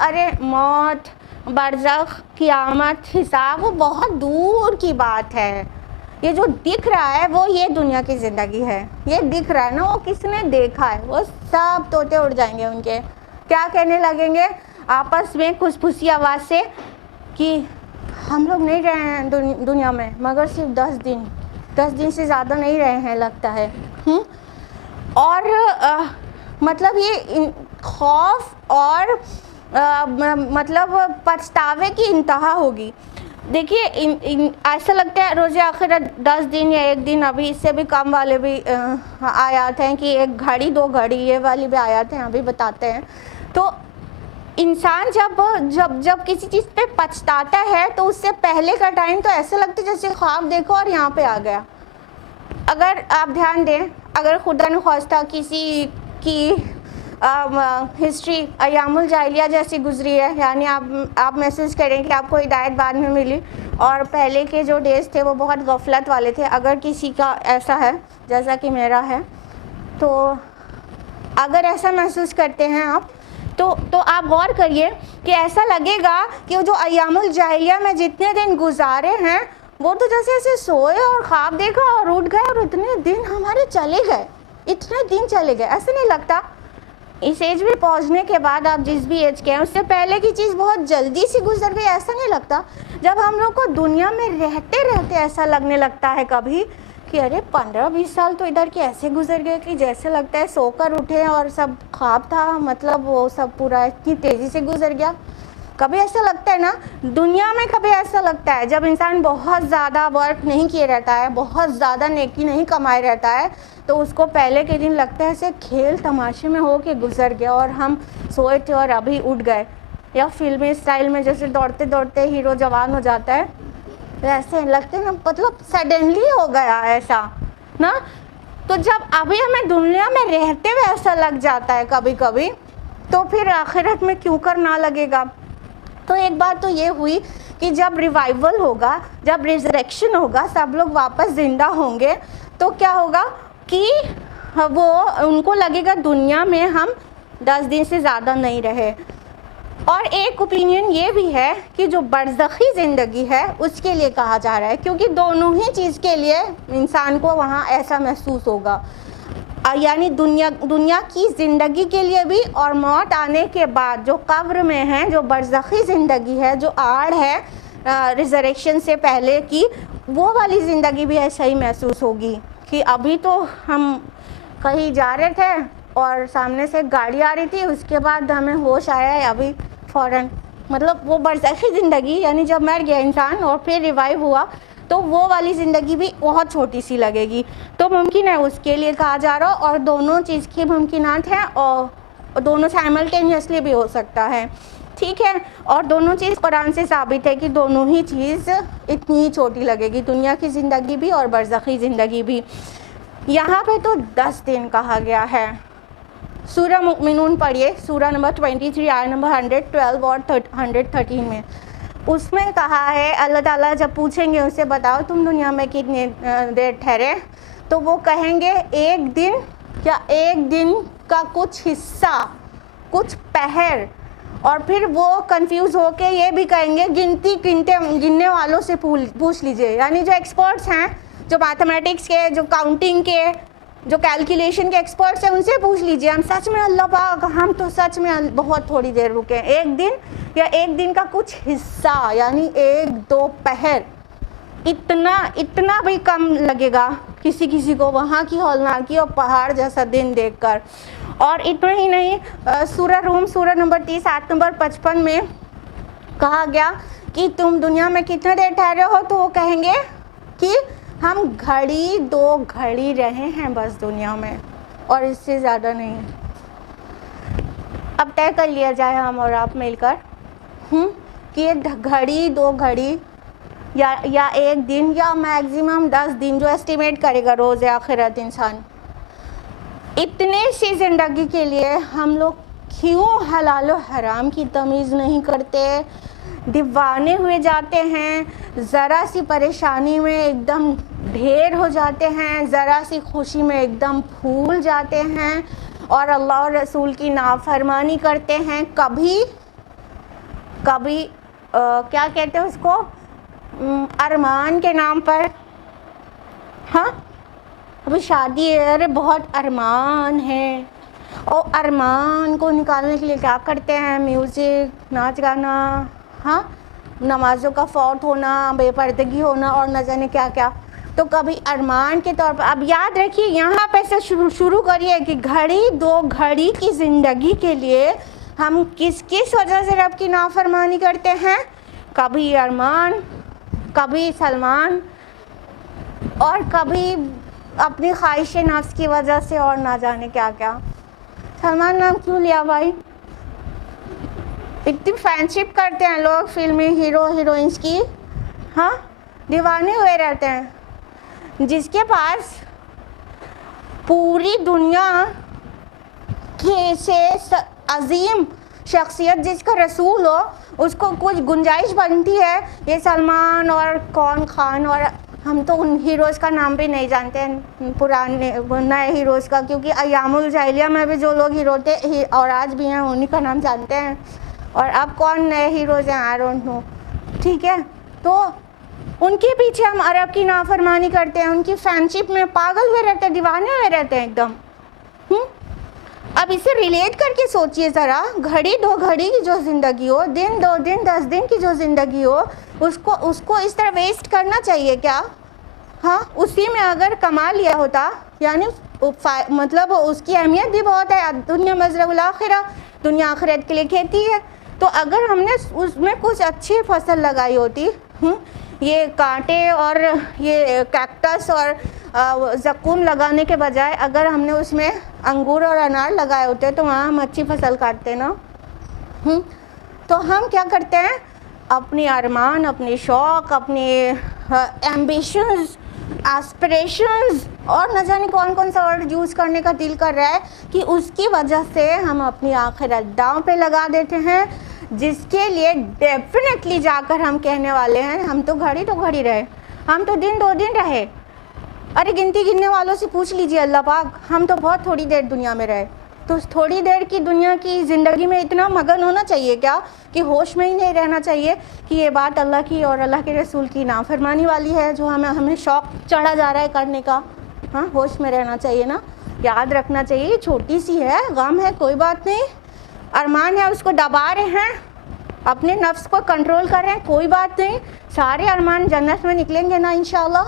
ارے موت، برزخ، قیامت، حساب وہ بہت دور کی بات ہے. یہ جو دکھ رہا ہے وہ یہ دنیا کی زندگی ہے، یہ دکھ رہا ہے نا، وہ کس نے دیکھا ہے. وہ سب طوطے اڑ جائیں گے ان کے. کیا کہنے لگیں گے آپس میں کچھ پھوسی آواز سے کہ ہم لوگ نہیں رہے ہیں دنیا میں مگر صرف 10 دن سے زیادہ نہیں رہے ہیں لگتا ہے. اور مطلب یہ خوف اور مطلب پچھتاوے کی انتہا ہوگی. دیکھیے ایسا لگتا ہے روز آخرت 10 دن یا 1 دن, ابھی اس سے بھی کم والے بھی آیات ہیں کہ 1 گھڑی 2 گھڑی, یہ والی بھی آیات ہیں, ابھی بتاتے ہیں. تو انسان جب کسی چیز پہ پچھتاتا ہے تو اس سے پہلے کا ٹائم تو ایسا لگتا ہے جیسے خواب دیکھو اور یہاں پہ آ گیا. اگر آپ دھیان دیں, اگر خدا نخواستہ کسی کی ہسٹری ایام الجاہلیہ جیسی گزری ہے, یعنی آپ محسوس کریں کہ آپ کو ہدایت بعد میں ملی اور پہلے کے جو ڈیز تھے وہ بہت غفلت والے تھے, اگر کسی کا ایسا ہے جیسا کہ میرا ہے, تو اگر ایسا محسوس کرتے ہیں آپ تو آپ غور کریے کہ ایسا لگے گا کہ جو ایام الجاہلیہ میں جتنے دن گزارے ہیں وہ تو جیسے ایسے سوئے اور خواب دیکھا اور اٹھ گئے اور اتنے دن ہمارے چلے گئے, اتنے دن چلے گئے. ایسا نہیں لگتا؟ اس ایج میں پہنچنے کے بعد آپ جس بھی ایج کے ہیں اس سے پہلے کی چیز بہت جلدی سے گزر گئی, ایسا نہیں لگتا؟ جب ہم لوگ کو دنیا میں رہتے رہتے ایسا لگنے لگتا ہے کبھی کہ ارے 15-20 سال تو ادھر کے ایسے گزر گئے کہ جیسے لگتا ہے سو کر اٹھے اور سب خواب تھا, مطلب وہ سب پورا اتنی تیزی سے گزر گیا. کبھی ایسا لگتا ہے نا دنیا میں, کبھی ایسا لگتا ہے جب انسان بہت زیادہ ورک نہیں کیے رہتا ہے, بہت زیادہ نیکی نہیں کمائے رہتا ہے, تو اس کو پہلے کے دن لگتا ہے ایسے کھیل تماشے میں ہو کے گزر گیا اور ہم سوئے تھے اور ابھی اٹھ گئے. یا فلمی اسٹائل میں جیسے دوڑتے دوڑتے ہیرو جوان ہو جاتا ہے ویسے لگتے ہیں نا, مطلب سڈنلی ہو گیا ایسا نا. تو جب ابھی ہمیں دنیا میں رہتے ہوئے ایسا لگ جاتا ہے کبھی کبھی, تو پھر آخرت میں کیوں کر نہ لگے گا. تو ایک بات تو یہ ہوئی کہ جب ریوائیول ہوگا, جب ریزریکشن ہوگا, سب لوگ واپس زندہ ہوں گے, تو کیا ہوگا کہ وہ ان کو لگے گا دنیا میں ہم 10 دن سے زیادہ نہیں رہے. اور ایک اوپینین یہ بھی ہے کہ جو برزخی زندگی ہے اس کے لیے کہا جا رہا ہے, کیونکہ دونوں ہی چیز کے لیے انسان کو وہاں ایسا محسوس ہوگا, یعنی دنیا کی زندگی کے لیے بھی, اور موت آنے کے بعد جو قبر میں ہے, جو برزخی زندگی ہے, جو آڑ ہے ریزریکشن سے پہلے کی, وہ والی زندگی بھی ایسا ہی محسوس ہوگی کہ ابھی تو ہم کہیں جا رہے تھے اور سامنے سے گاڑی آ رہی تھی, اس کے بعد ہمیں ہوش آیا ہے ابھی فوراً. مطلب وہ برزخی زندگی, یعنی جب مر گیا انسان اور پھر ریوائیو ہوا, تو وہ والی زندگی بھی بہت چھوٹی سی لگے گی. تو ممکن ہے اس کے لیے کہا جا رہا, اور دونوں چیز کی ممکنات ہیں اور دونوں سائملٹینیسلی بھی ہو سکتا ہے, ٹھیک ہے. اور دونوں چیز قرآن سے ثابت ہے کہ دونوں ہی چیز اتنی چھوٹی لگے گی, دنیا کی زندگی بھی اور برزخی زندگی بھی. یہاں پہ تو 10 دن کہا گیا ہے. سورہ مؤمنون پڑھیے, سورہ نمبر 23 آیت نمبر 112 اور 113 میں. اس میں کہا ہے اللہ تعالیٰ جب پوچھیں گے ان سے بتاؤ تم دنیا میں کتنی دیر ٹھہرے, تو وہ کہیں گے 1 دن یا 1 دن کا کچھ حصہ, کچھ پہر. اور پھر وہ کنفیوز ہو کے یہ بھی کہیں گے گننے والوں سے پوچھ لیجئے, یعنی جو ایکسپرٹس ہیں, جو میتھمیٹکس کے, جو کاؤنٹنگ کے, جو کیلکولیشن کے ایکسپرٹس ہیں, ان سے پوچھ لیجئے ہم سچ میں اللہ پاک ہم تو سچ میں بہت تھوڑی دیر رکے, 1 دن یا 1 دن کا کچھ حصہ, یعنی 1-2 پہر. اتنا بھی کم لگے گا کسی کو وہاں کی ہولناکی اور پہاڑ جیسا دن دیکھ کر. اور اتنا ہی نہیں, سورہ روم سورہ نمبر 30 آیت نمبر 55 میں کہا گیا کہ تم دنیا میں کتنے دیر ٹھہرے ہو, تو وہ کہیں گے کہ ہم 1-2 گھڑی رہے ہیں بس دنیا میں, اور اس سے زیادہ نہیں. اب طے کر لیا جائے ہم اور آپ مل کر کہ 1-2 گھڑی یا 1 دن یا میکزیمم 10 دن, جو ایسٹیمیٹ کرے گا روز آخرت انسان, اتنے سی زندگی کے لیے ہم لوگ کیوں حلال و حرام کی تمیز نہیں کرتے, دیوانے ہوئے جاتے ہیں, ذرا سی پریشانی میں ایک دم ڈھیر ہو جاتے ہیں, ذرا سی خوشی میں ایک دم پھول جاتے ہیں, اور اللہ اور رسول کی نافرمانی کرتے ہیں. کبھی کیا کہتے ہیں اس کو, ارمان کے نام پر. ہاں ابھی شادی ہے, ارے بہت ارمان ہے, اور ارمان کو نکالنے کے لیے کیا کرتے ہیں, میوزک, ناچ گانا, ہاں نمازوں کا فوت ہونا, بے پردگی ہونا, اور نہ جانے کیا کیا. تو کبھی ارمان کے طور پر. اب یاد رکھیے یہاں پہ سے شروع کریے کہ گھڑی دو گھڑی کی زندگی کے لیے ہم کس وجہ سے رب کی نافرمانی کرتے ہیں. کبھی ارمان، کبھی سلمان، اور کبھی اپنی خواہش نفس کی وجہ سے، اور نہ جانے کیا کیا. سلمان نام کیوں لیا بھائی؟ اتنی فرینڈشپ کرتے ہیں لوگ فلمی ہیرو ہیروئنس کی، ہاں دیوانے ہوئے رہتے ہیں. جس کے پاس پوری دنیا سے عظیم شخصیت جس کا رسول ہو، اس کو کچھ گنجائش بنتی ہے یہ سلمان اور کون خان، اور ہم تو ان ہیروز کا نام بھی نہیں جانتے ہیں پرانے نئے ہیروز کا، کیونکہ ایام الجاہلیہ میں بھی جو لوگ ہیرو تھے اور آج بھی ہیں انہی کا نام جانتے ہیں، اور اب کون نئے ہیروز ہیں آئی ڈونٹ نو. ٹھیک ہے، تو ان کے پیچھے ہم عرب کی نافرمانی کرتے ہیں، ان کی فرینڈشپ میں پاگل ہوئے رہتے ہیں، دیوانے ہوئے رہتے ہیں ایک دم. اب اسے ریلیٹ کر کے سوچئے ذرا، گھڑی دو گھڑی کی جو زندگی ہو، دن 2 دن 10 دن کی جو زندگی ہو، اس کو اس طرح ویسٹ کرنا چاہیے کیا؟ ہاں اسی میں اگر کما لیا ہوتا، یعنی مطلب اس کی اہمیت بھی بہت ہے. دنیا مزرعہ الاخرہ، دنیا آخرت کے لیے کھیتی ہے. تو اگر ہم نے اس میں کچھ اچھی فصل لگائی ہوتی، یہ کانٹے اور یہ کیکٹس اور زقوم لگانے کے بجائے اگر ہم نے اس میں انگور اور انار لگائے ہوتے تو وہاں ہم اچھی فصل کاٹتے نا. تو ہم کیا کرتے ہیں، اپنی ارمان، اپنی شوق، اپنی ایمبیشنز، ایسپریشنز، اور نہ جانے کون سا ورڈ یوز کرنے کا دل کر رہا ہے، کہ اس کی وجہ سے ہم اپنی آخرت داؤں پہ لگا دیتے ہیں، جس کے لیے ڈیفینیٹلی جا کر ہم کہنے والے ہیں ہم تو گھڑی رہے، ہم تو دن 2 دن رہے. ارے گنتی گننے والوں سے پوچھ لیجئے اللہ پاک، ہم تو بہت تھوڑی دیر دنیا میں رہے. تو اس تھوڑی دیر کی دنیا کی زندگی میں اتنا مگن ہونا چاہیے کیا کہ ہوش میں ہی نہیں رہنا چاہیے کہ یہ بات اللہ کی اور اللہ کے رسول کی نافرمانی والی ہے جو ہمیں شوق چڑھا جا رہا ہے کرنے کا. ہاں ہوش میں رہنا چاہیے نا، یاد رکھنا چاہیے یہ چھوٹی سی ہے، غم ہے، کوئی بات نہیں. ارمان ہے اس کو دبا رہے ہیں، اپنے نفس کو کنٹرول کر رہے ہیں، کوئی بات نہیں. سارے ارمان جنت میں نکلیں گے نا انشاءاللہ.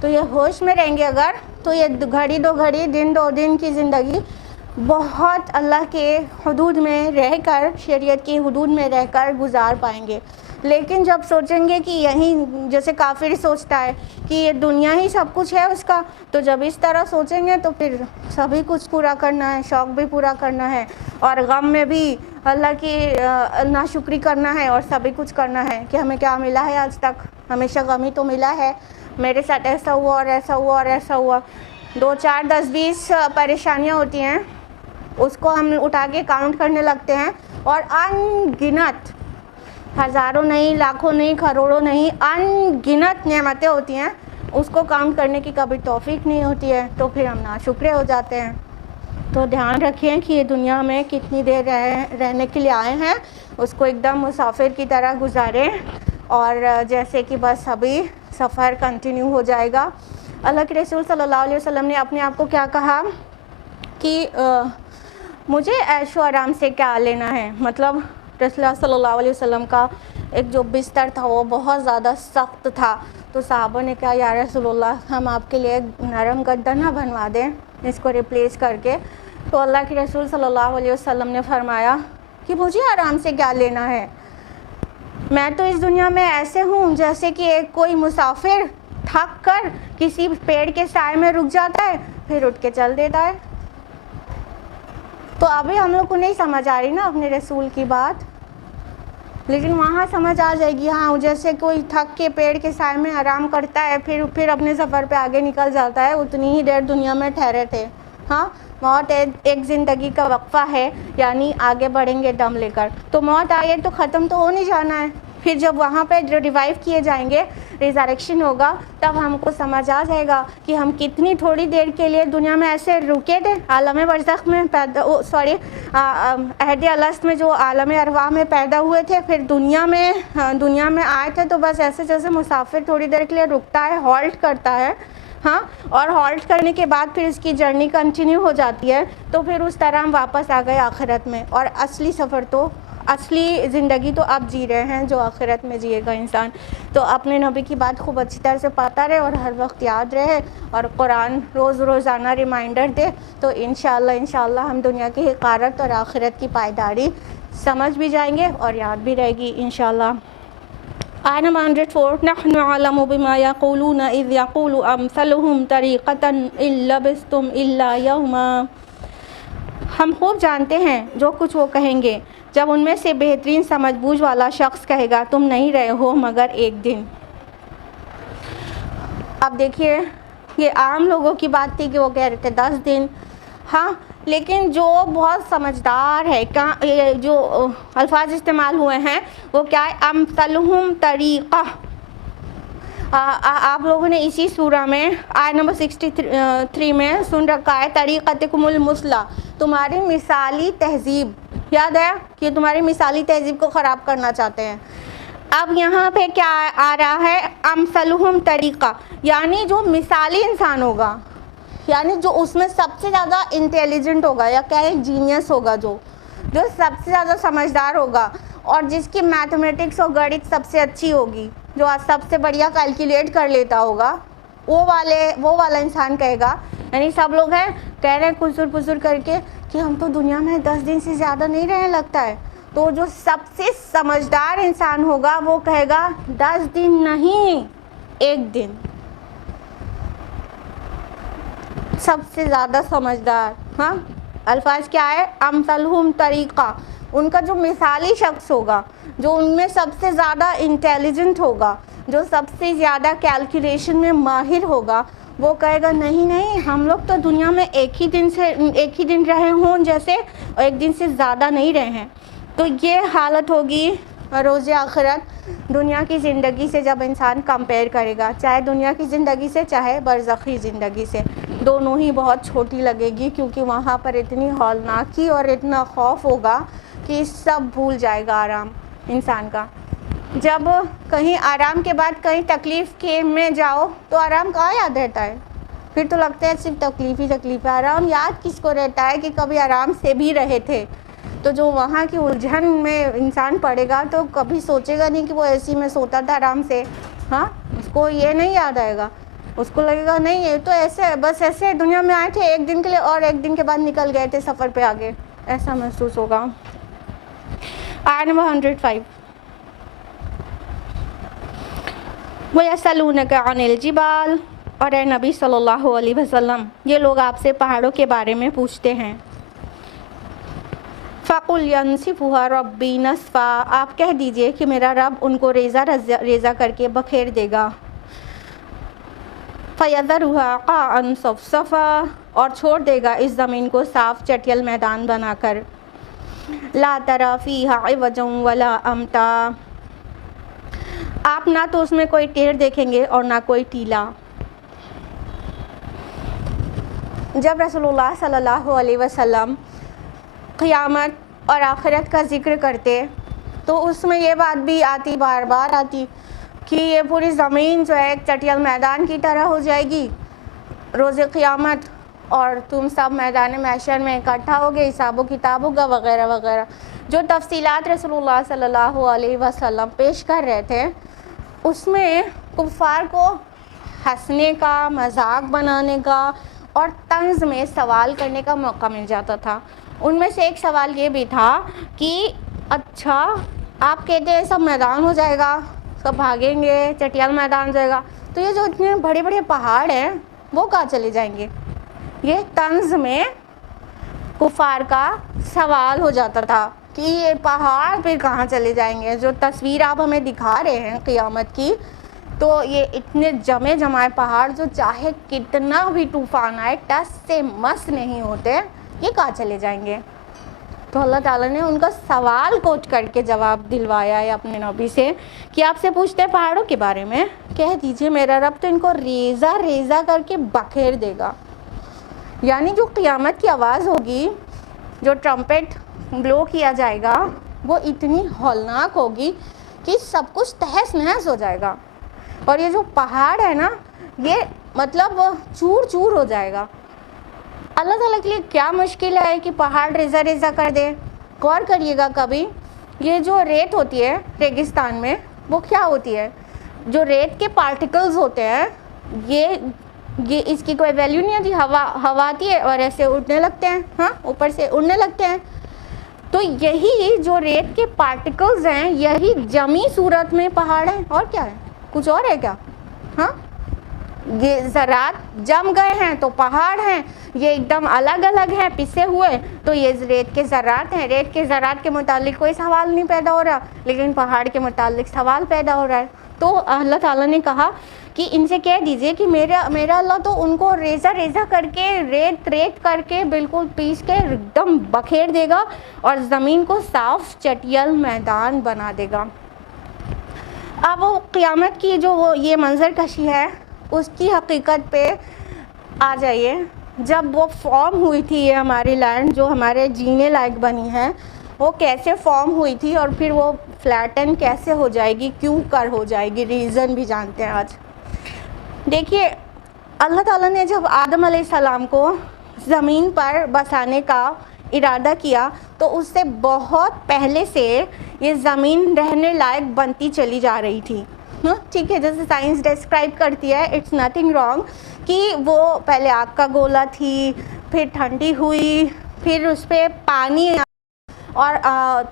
تو یہ ہوش میں رہیں گے اگر، تو یہ گھڑی 2 گھڑی، دن 2 دن کی زندگی بہت اللہ کے حدود میں رہ کر، شریعت کی حدود میں رہ کر گزار پائیں گے. لیکن جب سوچیں گے کہ یہیں، جیسے کافر سوچتا ہے کہ یہ دنیا ہی سب کچھ ہے اس کا، تو جب اس طرح سوچیں گے تو پھر سبھی کچھ پورا کرنا ہے، شوق بھی پورا کرنا ہے، اور غم میں بھی اللہ کی ناشکری کرنا ہے، اور سبھی کچھ کرنا ہے کہ ہمیں کیا ملا ہے آج تک، ہمیشہ غم ہی تو ملا ہے، میرے ساتھ ایسا ہوا اور ایسا ہوا اور ایسا ہوا. 2 4 10 20 پریشانیاں ہوتی ہیں، اس کو ہم اٹھا کے کاؤنٹ کرنے لگتے ہیں، اور ان گنت، ہزاروں نہیں، لاکھوں نہیں، کروڑوں نہیں، ان گنت نعمتیں ہوتی ہیں، اس کو کاؤنٹ کرنے کی کبھی توفیق نہیں ہوتی ہے، تو پھر ہم ناشکرے ہو جاتے ہیں. تو دھیان رکھیں کہ یہ دنیا میں کتنی دیر رہنے کے لیے آئے ہیں، اس کو ایک دم مسافر کی طرح گزاریں، اور جیسے کہ بس ابھی سفر کنٹینیو ہو جائے گا. اللہ کے رسول صلی اللہ علیہ وسلم نے اپنے آپ کو کیا کہا کہ مجھے عیش و آرام سے کیا لینا ہے. مطلب رسول اللہ صلی اللہ علیہ وسلم کا ایک جو بستر تھا وہ بہت زیادہ سخت تھا، تو صحابہ نے کہا یا رسول اللہ ہم آپ کے لیے نرم گدا نہ بنوا دیں اس کو ریپلیس کر کے. تو اللہ کے رسول صلی اللہ علیہ وسلم نے فرمایا کہ مجھے آرام سے کیا لینا ہے، میں تو اس دنیا میں ایسے ہوں جیسے کہ ایک کوئی مسافر تھک کر کسی پیڑ کے سائے میں رک جاتا ہے پھر اٹھ کے چل دیتا ہے. تو ابھی ہم لوگ کو نہیں سمجھ آ رہی نا اپنے رسول کی بات، لیکن وہاں سمجھ آ جائے گی. ہاں جیسے کوئی تھک کے پیڑ کے سائے میں آرام کرتا ہے پھر اپنے سفر پہ آگے نکل جاتا ہے، اتنی ہی دیر دنیا میں ٹھہرے تھے. ہاں موت ایک زندگی کا وقفہ ہے، یعنی آگے بڑھیں گے دم لے کر. تو موت آئے تو ختم تو ہو نہیں جانا ہے، پھر جب وہاں پہ ریوائیو کیے جائیں گے، ریزریکشن ہوگا، تب ہم کو سمجھ آ جائے گا کہ ہم کتنی تھوڑی دیر کے لیے دنیا میں ایسے رکے تھے. عالم برزخ میں عہد الست میں جو عالم ارواح میں پیدا ہوئے تھے، پھر دنیا میں آئے تھے، تو بس ایسے جیسے مسافر تھوڑی دیر کے لیے رکتا ہے، ہالٹ کرتا ہے، ہاں، اور ہالٹ کرنے کے بعد پھر اس کی جرنی کنٹینیو ہو جاتی ہے. تو پھر اس طرح ہم واپس آ گئے آخرت میں، اور اصلی سفر تو اصلی زندگی تو اب جی رہے ہیں جو آخرت میں جیے گا انسان. تو اپنے نبی کی بات خوب اچھی طرح سے پاتا رہے اور ہر وقت یاد رہے اور قرآن روزانہ ریمائنڈر دے, تو انشاءاللہ ہم دنیا کی حقارت اور آخرت کی پائیداری سمجھ بھی جائیں گے اور یاد بھی رہے گی انشاءاللہ. آیت نمبر 104 نحن عالم بما یقولون اذ یقول امثلهم طریقتا ان لبستم الا یوما. ہم خوب جانتے ہیں جو کچھ وہ کہیں گے جب ان میں سے بہترین سمجھ بوجھ والا شخص کہے گا تم نہیں رہے ہو مگر ایک دن. اب دیکھیے یہ عام لوگوں کی بات تھی کہ وہ کہہ رہے تھے 10 دن, ہاں, لیکن جو بہت سمجھدار ہے, جو الفاظ استعمال ہوئے ہیں وہ کیا ہے, امثلہم طریقہ. آپ لوگوں نے اسی سورہ میں آیت نمبر 63 میں سن رکھا ہے طریقتکم المثلی, تمہاری مثالی تہذیب. یاد ہے کہ تمہاری مثالی تہذیب کو خراب کرنا چاہتے ہیں. اب یہاں پہ کیا آ رہا ہے, امثلہم طریقہ, یعنی جو مثالی انسان ہوگا, یعنی جو اس میں سب سے زیادہ انٹیلیجنٹ ہوگا یا کیا ایک جینیس ہوگا, جو سب سے زیادہ سمجھدار ہوگا اور جس کی میتھمیٹکس اور گڑت سب سے اچھی ہوگی, جو سب سے بڑھیا کیلکولیٹ کر لیتا ہوگا, وہ والا انسان کہے گا. یعنی سب لوگ ہیں کہہ رہے ہیں کسر پسر کر کے کہ ہم تو دنیا میں 10 دن سے زیادہ نہیں رہنے لگتا ہے, تو جو سب سے سمجھدار انسان ہوگا وہ کہے گا 10 دن نہیں, ایک دن. سب سے زیادہ سمجھدار, ہاں, الفاظ کیا ہے, امثلہم طریقہ. ان کا جو مثالی شخص ہوگا, جو ان میں سب سے زیادہ انٹیلیجنٹ ہوگا, جو سب سے زیادہ کیلکولیشن میں ماہر ہوگا, وہ کہے گا نہیں, ہم لوگ تو دنیا میں ایک ہی دن رہے ہوں جیسے, اور ایک دن سے زیادہ نہیں رہے ہیں. تو یہ حالت ہوگی روز آخرت دنیا کی زندگی سے جب انسان کمپیئر کرے گا, چاہے دنیا کی زندگی سے چاہے برزخی زندگی سے, دونوں ہی بہت چھوٹی لگے گی, کیونکہ وہاں پر اتنی ہولناکی اور اتنا خوف ہوگا کہ سب بھول جائے گا آرام انسان کا. جب کہیں آرام کے بعد کہیں تکلیف کے میں جاؤ تو آرام کہاں یاد رہتا ہے, پھر تو لگتا ہے صرف تکلیف ہی تکلیف ہے. آرام یاد کس کو رہتا ہے کہ کبھی آرام سے بھی رہے تھے. تو جو وہاں کی الجھن میں انسان پڑے گا تو کبھی سوچے گا نہیں کہ وہ اے سی میں سوتا تھا آرام سے, ہاں, اس کو یہ نہیں یاد آئے گا. اس کو لگے گا نہیں یہ تو ایسے بس ایسے دنیا میں آئے تھے ایک دن کے لیے اور ایک دن کے بعد نکل گئے تھے سفر پہ آگے, ایسا محسوس ہوگا. آیت نمبر 105 وَيَسْأَلُونَكَ عَنِ الْجِبَالِ, اور اے نبی صلی اللہ علیہ وسلم یہ لوگ آپ سے پہاڑوں کے بارے میں پوچھتے ہیں. فَقُلْ يَنْسِفُهَا رَبِّي نَسْفًا, آپ کہہ دیجئے کہ میرا رب ان کو ریزہ کر کے بکھیر دے گا. فَيَذَرُهَا قَاعًا صَفْصَفًا, اور چھوڑ دے گا اس زمین کو صاف چٹیل میدان بنا کر. لَا تَرَى فِيهَا عِوَجًا وَلَا أَمْتًا, آپ نہ تو اس میں کوئی ٹیڑھ دیکھیں گے اور نہ کوئی ٹیلا. جب رسول اللہ صلی اللہ علیہ وسلم قیامت اور آخرت کا ذکر کرتے تو اس میں یہ بات بھی آتی, بار بار آتی, کہ یہ پوری زمین جو ہے ایک چٹیل میدان کی طرح ہو جائے گی روز قیامت, اور تم سب میدان محشر میں اکٹھا ہوگے, حساب و کتاب ہوگا وغیرہ وغیرہ. جو تفصیلات رسول اللہ صلی اللہ علیہ وسلم پیش کر رہے تھے اس میں کفار کو ہنسنے کا, مذاق بنانے کا اور طنز میں سوال کرنے کا موقع مل جاتا تھا. ان میں سے ایک سوال یہ بھی تھا کہ اچھا آپ کہتے ہیں سب میدان ہو جائے گا, سب بھاگیں گے, چٹیل میدان ہو جائے گا, تو یہ جو اتنے بڑے بڑے پہاڑ ہیں وہ کہاں چلے جائیں گے؟ یہ طنز میں کفار کا سوال ہو جاتا تھا کہ یہ پہاڑ پھر کہاں چلے جائیں گے. جو تصویر آپ ہمیں دکھا رہے ہیں قیامت کی, تو یہ اتنے جمائے پہاڑ جو چاہے کتنا بھی طوفان آئے ٹس سے مس نہیں ہوتے, یہ کہاں چلے جائیں گے؟ تو اللہ تعالیٰ نے ان کا سوال کوٹ کر کے جواب دلوایا ہے اپنے نبی سے کہ آپ سے پوچھتے ہیں پہاڑوں کے بارے میں, کہہ دیجئے میرا رب تو ان کو ریزہ کر کے بکھیر دے گا. یعنی جو قیامت کی آواز ہوگی, جو ٹرمپٹ بلو کیا جائے گا, وہ اتنی ہولناک ہوگی کہ سب کچھ تہس نہس ہو جائے گا. اور یہ جو پہاڑ ہے نا, یہ مطلب چور چور ہو جائے گا. اللہ تعالیٰ کے لیے کیا مشکل ہے کہ پہاڑ ریزہ کر دے. غور کریے گا کبھی یہ جو ریت ہوتی ہے ریگستان میں وہ کیا ہوتی ہے؟ جو ریت کے پارٹیکلز ہوتے ہیں یہ اس کی کوئی ویلیو نہیں ہوتی. ہوا آتی ہے اور ایسے اڑنے لگتے ہیں, ہاں اوپر سے اڑنے لگتے ہیں. تو یہی جو ریت کے پارٹیکلز ہیں یہی جمی صورت میں پہاڑ ہیں. اور کیا ہے؟ کچھ اور ہے کیا؟ ہاں یہ ذرات جم گئے ہیں تو پہاڑ ہیں. یہ ایک دم الگ الگ ہیں پسے ہوئے تو یہ ریت کے ذرات ہیں. ریت کے ذرات کے متعلق کوئی سوال نہیں پیدا ہو رہا لیکن پہاڑ کے متعلق سوال پیدا ہو رہا ہے. تو اللہ تعالیٰ نے کہا کہ ان سے کہہ دیجئے کہ میرا اللہ تو ان کو ریزہ ریزہ کر کے ریت کر کے بالکل پیس کے ایک دم بکھیر دے گا اور زمین کو صاف چٹیل میدان بنا دے گا. اب وہ قیامت کی جو وہ یہ منظر کشی ہے اس کی حقیقت پہ آ جائیے. جب وہ فارم ہوئی تھی یہ ہماری لینڈ جو ہمارے جینے لائق بنی ہے وہ کیسے فارم ہوئی تھی اور پھر وہ فلیٹن کیسے ہو جائے گی, کیوں کر ہو جائے گی, ریزن بھی جانتے ہیں آج. دیکھیے اللہ تعالیٰ نے جب آدم علیہ السلام کو زمین پر بسانے کا ارادہ کیا تو اس سے بہت پہلے سے یہ زمین رہنے لائق بنتی چلی جا رہی تھی. ٹھیک ہے, جیسے سائنس ڈسکرائب کرتی ہے اٹس نتھنگ رانگ کہ وہ پہلے آگ کا گولا تھی, پھر ٹھنڈی ہوئی, پھر اس پہ پانی, اور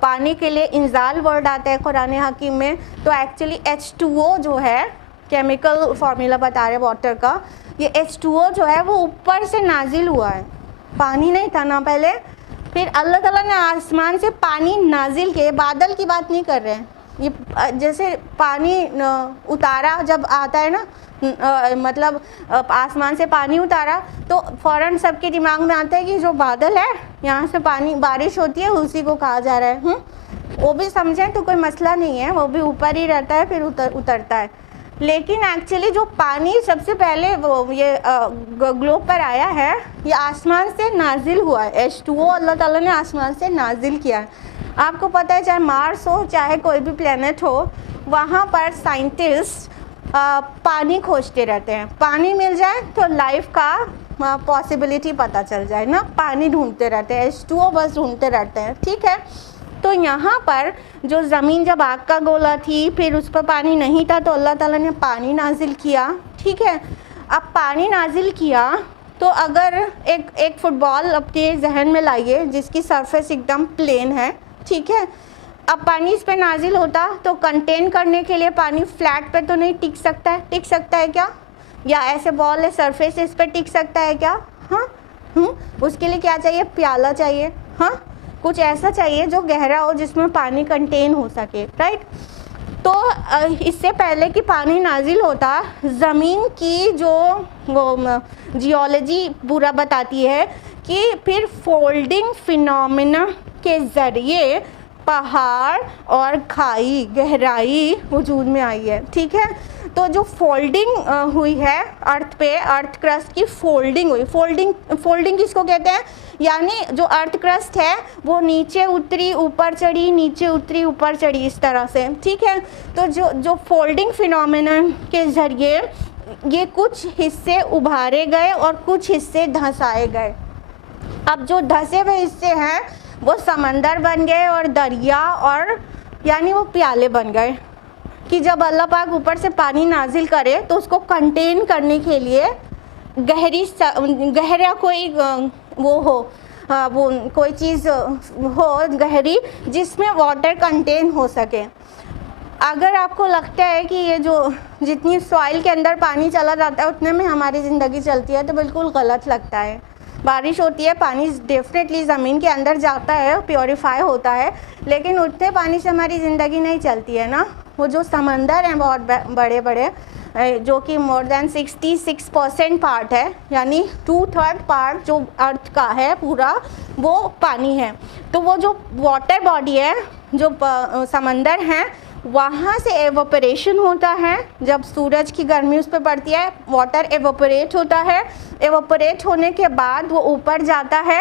پانی کے لیے انزال ورڈ آتا ہے قرآن حکیم میں. تو ایکچولی H2O جو ہے کیمیکل فارمولا بتا رہے واٹر کا, یہ H2O جو ہے وہ اوپر سے نازل ہوا ہے, پانی نہیں تھا نا پہلے. پھر اللہ تعالیٰ نے آسمان سے پانی نازل کیے, بادل کی بات نہیں کر رہے ہیں, یہ جیسے پانی اتارا جب آتا ہے نا, مطلب آسمان سے پانی اتارا تو فوراً سب کے دماغ میں آتا ہے کہ جو بادل ہے یہاں سے پانی بارش ہوتی ہے اسی کو کہا جا رہا ہے. وہ بھی سمجھیں تو کوئی مسئلہ نہیں ہے, وہ بھی اوپر ہی رہتا ہے پھر اترتا ہے. لیکن ایکچولی جو پانی سب سے پہلے وہ یہ گلوب پر آیا ہے یہ آسمان سے نازل ہوا ہے. H2O اللہ تعالیٰ نے آسمان سے نازل کیا ہے. آپ کو پتہ ہے چاہے مارس ہو چاہے کوئی بھی پلینٹ ہو وہاں پر سائنٹسٹ پانی کھوجتے رہتے ہیں. پانی مل جائے تو لائف کا پاسبلٹی پتہ چل جائے نا, پانی ڈھونڈتے رہتے ہیں, H2O بس ڈھونڈتے رہتے ہیں. ٹھیک ہے, تو یہاں پر جو زمین جب آگ کا گولا تھی پھر اس پر پانی نہیں تھا تو اللہ تعالیٰ نے پانی نازل کیا. ٹھیک ہے, اب پانی نازل کیا تو اگر ایک فٹ بال اپنے ذہن میں لائیے جس کی سرفیس ایک دم پلین ہے. ٹھیک ہے, اب پانی اس پہ نازل ہوتا تو کنٹین کرنے کے لیے پانی فلیٹ پہ تو نہیں ٹک سکتا ہے, ٹک سکتا ہے کیا؟ یا ایسے بال ہے سرفیس اس پہ ٹک سکتا ہے کیا؟ ہاں اس کے لیے کیا چاہیے؟ پیالہ چاہیے. ہاں کچھ ایسا چاہیے جو گہرا ہو جس میں پانی کنٹین ہو سکے. رائٹ, تو اس سے پہلے کہ پانی نازل ہوتا زمین کی جو وہ جیولوجی پورا بتاتی ہے کہ پھر فولڈنگ فینومینا کے ذریعے پہاڑ اور کھائی گہرائی وجود میں آئی ہے. ٹھیک ہے, تو جو فولڈنگ ہوئی ہے ارتھ پہ, ارتھ کرسٹ کی فولڈنگ ہوئی. فولڈنگ کس کو کہتے ہیں؟ یعنی جو ارتھ کرسٹ ہے وہ نیچے اتری اوپر چڑھی, نیچے اتری اوپر چڑھی, اس طرح سے. ٹھیک ہے, تو جو فولڈنگ فینومینا کے ذریعے یہ کچھ حصے ابھارے گئے اور کچھ حصے دھنسائے گئے. اب جو دھسے ہوئے حصے ہیں وہ سمندر بن گئے اور دریا, اور یعنی وہ پیالے بن گئے کہ جب اللہ پاک اوپر سے پانی نازل کرے تو اس کو کنٹین کرنے کے لیے گہرا کوئی وہ ہو, وہ کوئی چیز ہو گہری جس میں واٹر کنٹین ہو سکے. اگر آپ کو لگتا ہے کہ یہ جو جتنی سوائل کے اندر پانی چلا جاتا ہے اتنے میں ہماری زندگی چلتی ہے تو بالکل غلط لگتا ہے. بارش ہوتی ہے, پانی ڈیفینیٹلی زمین کے اندر جاتا ہے, پیوریفائی ہوتا ہے, لیکن اتنے پانی سے ہماری زندگی نہیں چلتی ہے نا. وہ جو سمندر ہیں بہت بڑے بڑے جو کہ مور دین 66% پارٹ ہے, یعنی 2/3 پارٹ جو ارتھ کا ہے پورا وہ پانی ہے. تو وہ جو واٹر باڈی ہے, جو سمندر ہیں, وہاں سے ایوپریشن ہوتا ہے. جب سورج کی گرمی اس پہ پڑتی ہے واٹر ایوپریٹ ہوتا ہے. ایوپریٹ ہونے کے بعد وہ اوپر جاتا ہے,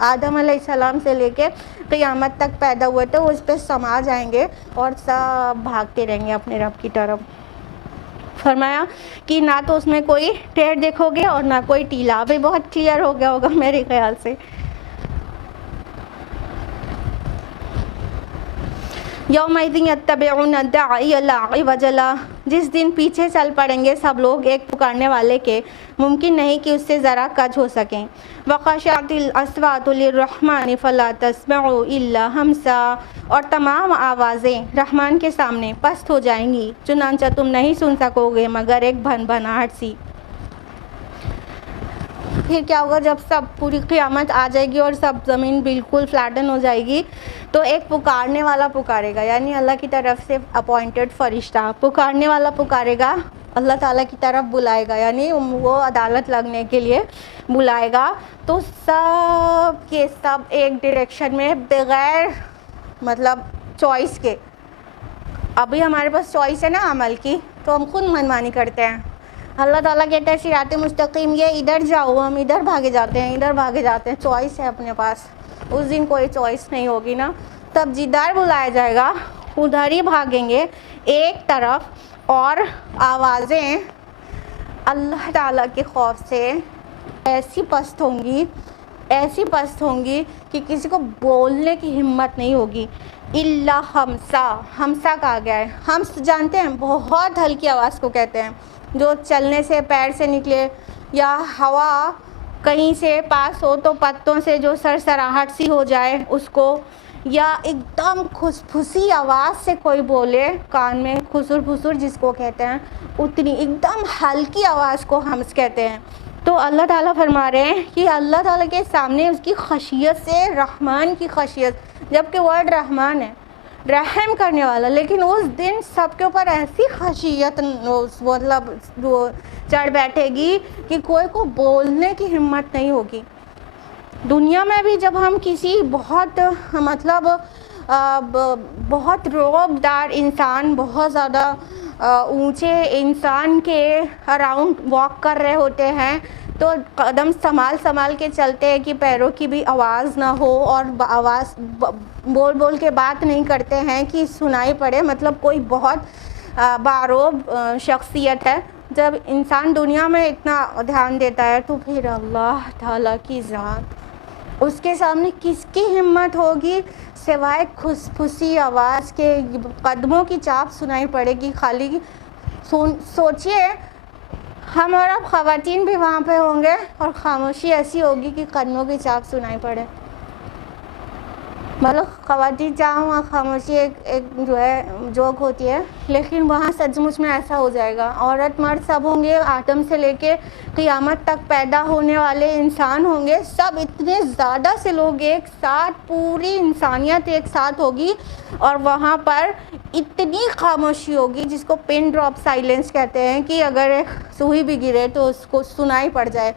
آدم علیہ السلام سے لے کے قیامت تک پیدا ہوئے تھے وہ اس پہ سما جائیں گے اور سب بھاگتے رہیں گے اپنے رب کی طرف. فرمایا کہ نہ تو اس میں کوئی ٹیڑھ دیکھو گے اور نہ کوئی ٹیلا. بھی بہت کلیئر ہو گیا ہوگا میرے خیال سے. یومئذ یتبعون الداعی لا عوج لہ، جس دن پیچھے چل پڑیں گے سب لوگ ایک پکارنے والے کے، ممکن نہیں کہ اس سے ذرا کج ہو سکیں. وخشعت الاصوات للرحمن فلا تسمع الا ہمسا، اور تمام آوازیں رحمان کے سامنے پست ہو جائیں گی چنانچہ تم نہیں سن سکو گے مگر ایک بھن بھناہٹ سی. پھر کیا ہوگا جب سب پوری قیامت آ جائے گی اور سب زمین بالکل فلیٹن ہو جائے گی تو ایک پکارنے والا پکارے گا، یعنی اللہ کی طرف سے اپوائنٹڈ فرشتہ پکارنے والا پکارے گا، اللہ تعالیٰ کی طرف بلائے گا، یعنی وہ عدالت لگنے کے لیے بلائے گا. تو سب کے سب ایک ڈائریکشن میں بغیر مطلب چوائس کے. ابھی ہمارے پاس چوائس ہے نا عمل کی، تو ہم خود منمانی کرتے ہیں. اللہ تعالیٰ کہتا ہے صراط مستقیم، یہ ادھر جاؤ، ہم ادھر بھاگے جاتے ہیں، ادھر بھاگے جاتے ہیں. چوائس ہے اپنے پاس. اس دن کوئی چوائس نہیں ہوگی نا. تب جدھر بلایا جائے گا ادھر ہی بھاگیں گے ایک طرف، اور آوازیں اللہ تعالیٰ کے خوف سے ایسی پست ہوں گی، ایسی پست ہوں گی کہ کسی کو بولنے کی ہمت نہیں ہوگی. الا ہمسا، ہمسا کہا گیا ہے. ہمس جانتے ہیں، بہت ہلکی آواز کو کہتے ہیں، جو چلنے سے پیر سے نکلے، یا ہوا کہیں سے پاس ہو تو پتوں سے جو سرسراہٹ سی ہو جائے اس کو، یا ایک دم کھسپھسی آواز سے کوئی بولے کان میں، خسر پھسر جس کو کہتے ہیں، اتنی ایک دم ہلکی آواز کو ہمس کہتے ہیں. تو اللہ تعالیٰ فرما رہے ہیں کہ اللہ تعالیٰ کے سامنے اس کی خشیت سے، رحمان کی خشیت، جبکہ ورڈ رحمان ہے رحم کرنے والا، لیکن اس دن سب کے اوپر ایسی خشیت مطلب وہ چڑھ بیٹھے گی کہ کوئی کو بولنے کی ہمت نہیں ہوگی. دنیا میں بھی جب ہم کسی بہت مطلب بہت رعب دار انسان، بہت زیادہ اونچے انسان کے اراؤنڈ واک کر رہے ہوتے ہیں تو قدم سنبھال کے چلتے ہیں کہ پیروں کی بھی آواز نہ ہو، اور آواز بول کے بات نہیں کرتے ہیں کہ سنائی پڑے. مطلب کوئی بہت باروب شخصیت ہے. جب انسان دنیا میں اتنا دھیان دیتا ہے تو پھر اللہ تعالیٰ کی ذات، اس کے سامنے کس کی ہمت ہوگی سوائے کھسپھسی آواز کے. قدموں کی چاپ سنائی پڑے گی خالی. سوچئے ہم اور اب خواتین بھی وہاں پہ ہوں گے اور خاموشی ایسی ہوگی کہ قدموں کی چاپ سنائی پڑے. مطلب خواتین جہاں وہاں خاموشی ایک جو ہے جوک ہوتی ہے، لیکن وہاں سچ مچ میں ایسا ہو جائے گا. عورت مرد سب ہوں گے، آدم سے لے کے قیامت تک پیدا ہونے والے انسان ہوں گے، سب اتنے زیادہ سے لوگ ایک ساتھ، پوری انسانیت ایک ساتھ ہوگی، اور وہاں پر اتنی خاموشی ہوگی جس کو پن ڈراپ سائلنس کہتے ہیں، کہ اگر ایک سوئی بھی گرے تو اس کو سنائی پڑ جائے.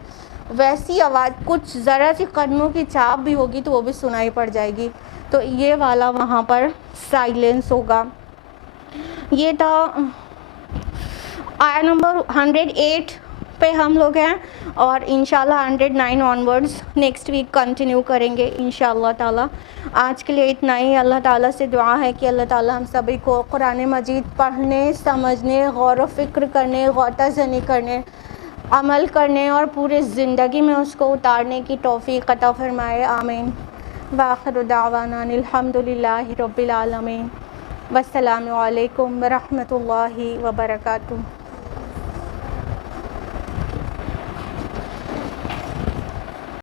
ویسی آواز، کچھ ذرا سی قدموں کی چاپ بھی ہوگی تو وہ بھی سنائی پڑ جائے گی. تو یہ والا وہاں پر سائلنس ہوگا. یہ تھا آیا نمبر 108 پہ ہم لوگ ہیں، اور انشاءاللہ 109 آنورڈز نیکسٹ ویک کنٹینیو کریں گے انشاءاللہ تعالیٰ. آج کے لیے اتنا ہی. اللہ تعالیٰ سے دعا ہے کہ اللہ تعالیٰ ہم سبھی کو قرآن مجید پڑھنے، سمجھنے، غور و فکر کرنے، غوطہ زنی کرنے، عمل کرنے اور پورے زندگی میں اس کو اتارنے کی توفیق عطا فرمائے. آمین. وآخر دعوانا الحمد للہ رب العالمین. والسلام علیکم ورحمۃ اللہ وبرکاتہ.